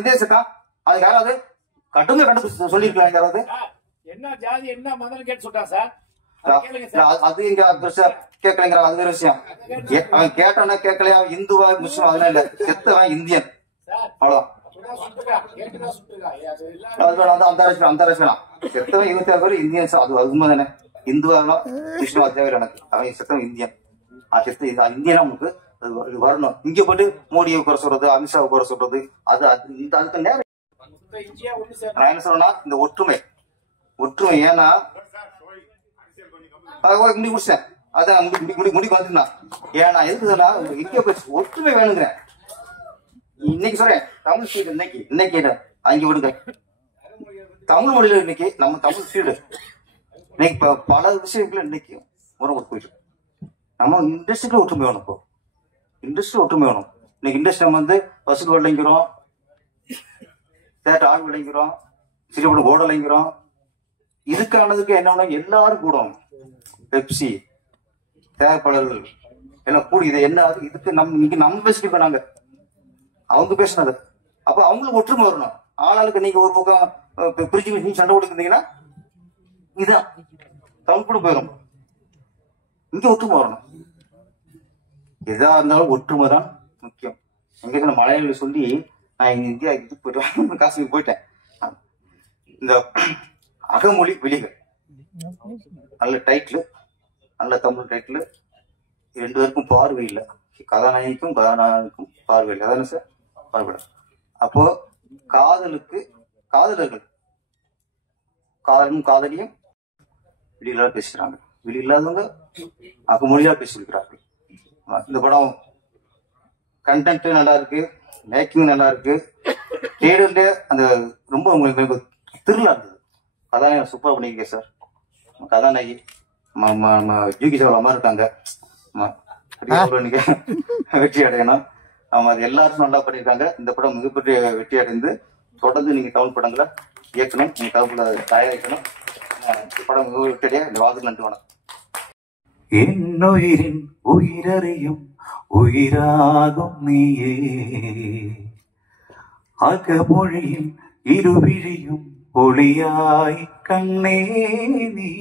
இந்திய செட்டா அதுக்கு யாராவது கடுமை கண்டு சொல்லிருக்கலாம்? யாராவது என்ன ஜாதி என்ன மதம் கேட்டு சொல்றான் சார்? அது இங்க கேட்கலைங்கிற அது வேற விஷயம். அவன் கேட்டானா கேட்கலையா, இந்துவா முஸ்லிம் அதெல்லாம் இல்ல, செத்தவன் இந்தியன், அவ்வளவுதான். அந்த அரசு செத்தவன் 26 பேர் இந்தியன்ஸ். அது உண்மை தானே? இந்துவாகலாம் கிருஷ்ணவா தேவையில்லை எனக்கு. அவன் சத்தம் இந்தியன். இந்தியனா நமக்கு அது வரணும். இங்க போட்டு மோடியை குறை சொல்றது, அமித்ஷாவை குறை சொல்றது, அது அதுக்கு நேரம். நான் என்ன சொல்றேன்னா இந்த ஒற்றுமை ஏன்னா முடி முடிச்சேன். அதான் முடி பாத்தீங்கன்னா ஏன்னா எதுக்கு சொன்னா இந்தியா ஒற்றுமை வேணுங்கிறேன். இன்னைக்கு சொல்றேன் தமிழ் ஃபீல்டு இன்னைக்கு அங்க விடுங்க. தமிழ் மொழியில இன்னைக்கு நம்ம தமிழ் ஃபீல்டு இன்னைக்கு பல விஷயங்கள் இன்னைக்கு முறை போயிட்டு நம்ம இண்டஸ்ட்ரிக்குள்ள ஒற்றுமை வேணும். இப்போ இண்டஸ்ட்ரி ஒற்றுமை வேணும். இன்னைக்கு இண்டஸ்ட்ரி நம்ம வந்து வசூல் விளைங்கிறோம், தேட்டர் ஆள் விளைங்கிறோம், சிறுபடம் போர்டு விளைங்கிறோம். இதுக்கானதுக்கு என்ன எல்லாரும் கூடும். பெப்சி தேவைப்பாளர்கள் எல்லாம் கூடி இதை என்ன இதுக்கு நம்ம பேசிட்டு போனாங்க, அவங்க பேசினது. அப்ப அவங்களுக்கு ஒற்றுமை வரணும். ஆளாளுக்கு நீங்க ஒரு பக்கம் பிரிச்சு நீங்க சண்டை கொடுக்குறீங்கன்னா இதுதான் தமிழ் கூட போயிடும். இங்க ஒற்றுமை வரணும். எதா இருந்தாலும் ஒற்றுமை தான் முக்கியம். எங்க மலையாள சொல்லி நான் இந்தியா இதுக்கு போயிட்டு காஷ்மீர் போயிட்டேன். இந்த அகமொழி வெளிகள் நல்ல டைட்டில், நல்ல தமிழ் டைட்டில். 2 பேருக்கும் பார்வை இல்லை. கதாநாயகிக்கும் கதாநாயகனுக்கும் பார்வை இல்லை. அதானே சார் பார்வை. அப்போ காதலர்கள் காதலும் காதலியும் வெளியில பேசுறாங்க. வெளி இல்லாதவங்க அகமொழியா பேசியிருக்கிறார்கள். இந்த படம் கண்டென்ட் நல்லா இருக்கு, மேக்கிங் நல்லா இருக்கு, தேடர்ல அந்த ரொம்ப உங்களுக்கு திருவிழா இருந்தது. கதாநாயகன் சூப்பரா பண்ணியிருக்கேன் சார். கதாநாயகி ஜூகி சாவல் அம்மா இருக்காங்க. வெற்றி அடையணும். அது எல்லாரும் நல்லா பண்ணியிருக்காங்க. இந்த படம் மிகப்பெரிய வெற்றி அடைந்து தொடர்ந்து நீங்க தமிழ் படங்களை இயக்கணும், நீங்க தமிழ் தயாரிக்கணும். படம் மிக வெற்றியடைய இந்த வாக்கு நன்றி. வணக்கம். என்னுயிரின் உயிரறியும் உயிராகும் நீயே, அகமொழியும் இருவிழியும் ஒளியாய் கண்ணே நீ,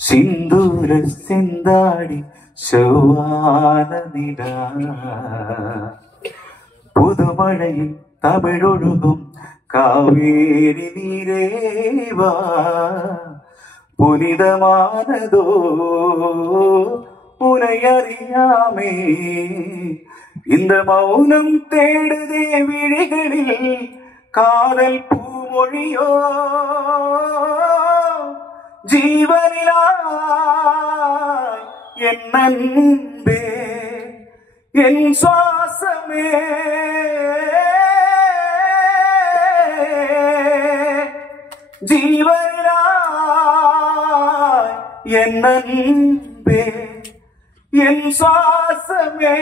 சிந்தூர செந்தாடி செவ்வான நிலா, புதுமழையில் தமிழொழுகும் காவேரி நீரேவா, புனிதமானதோ உனை அறியாமே இந்த மௌனம் தேடுதே விழிகளில் காதல் பூமொழியோ, ஜீவனிலாய் என் அன்பே என் சுவாசமே, ஜீவனிலாய் என் அன்பே என் சுவாசமே.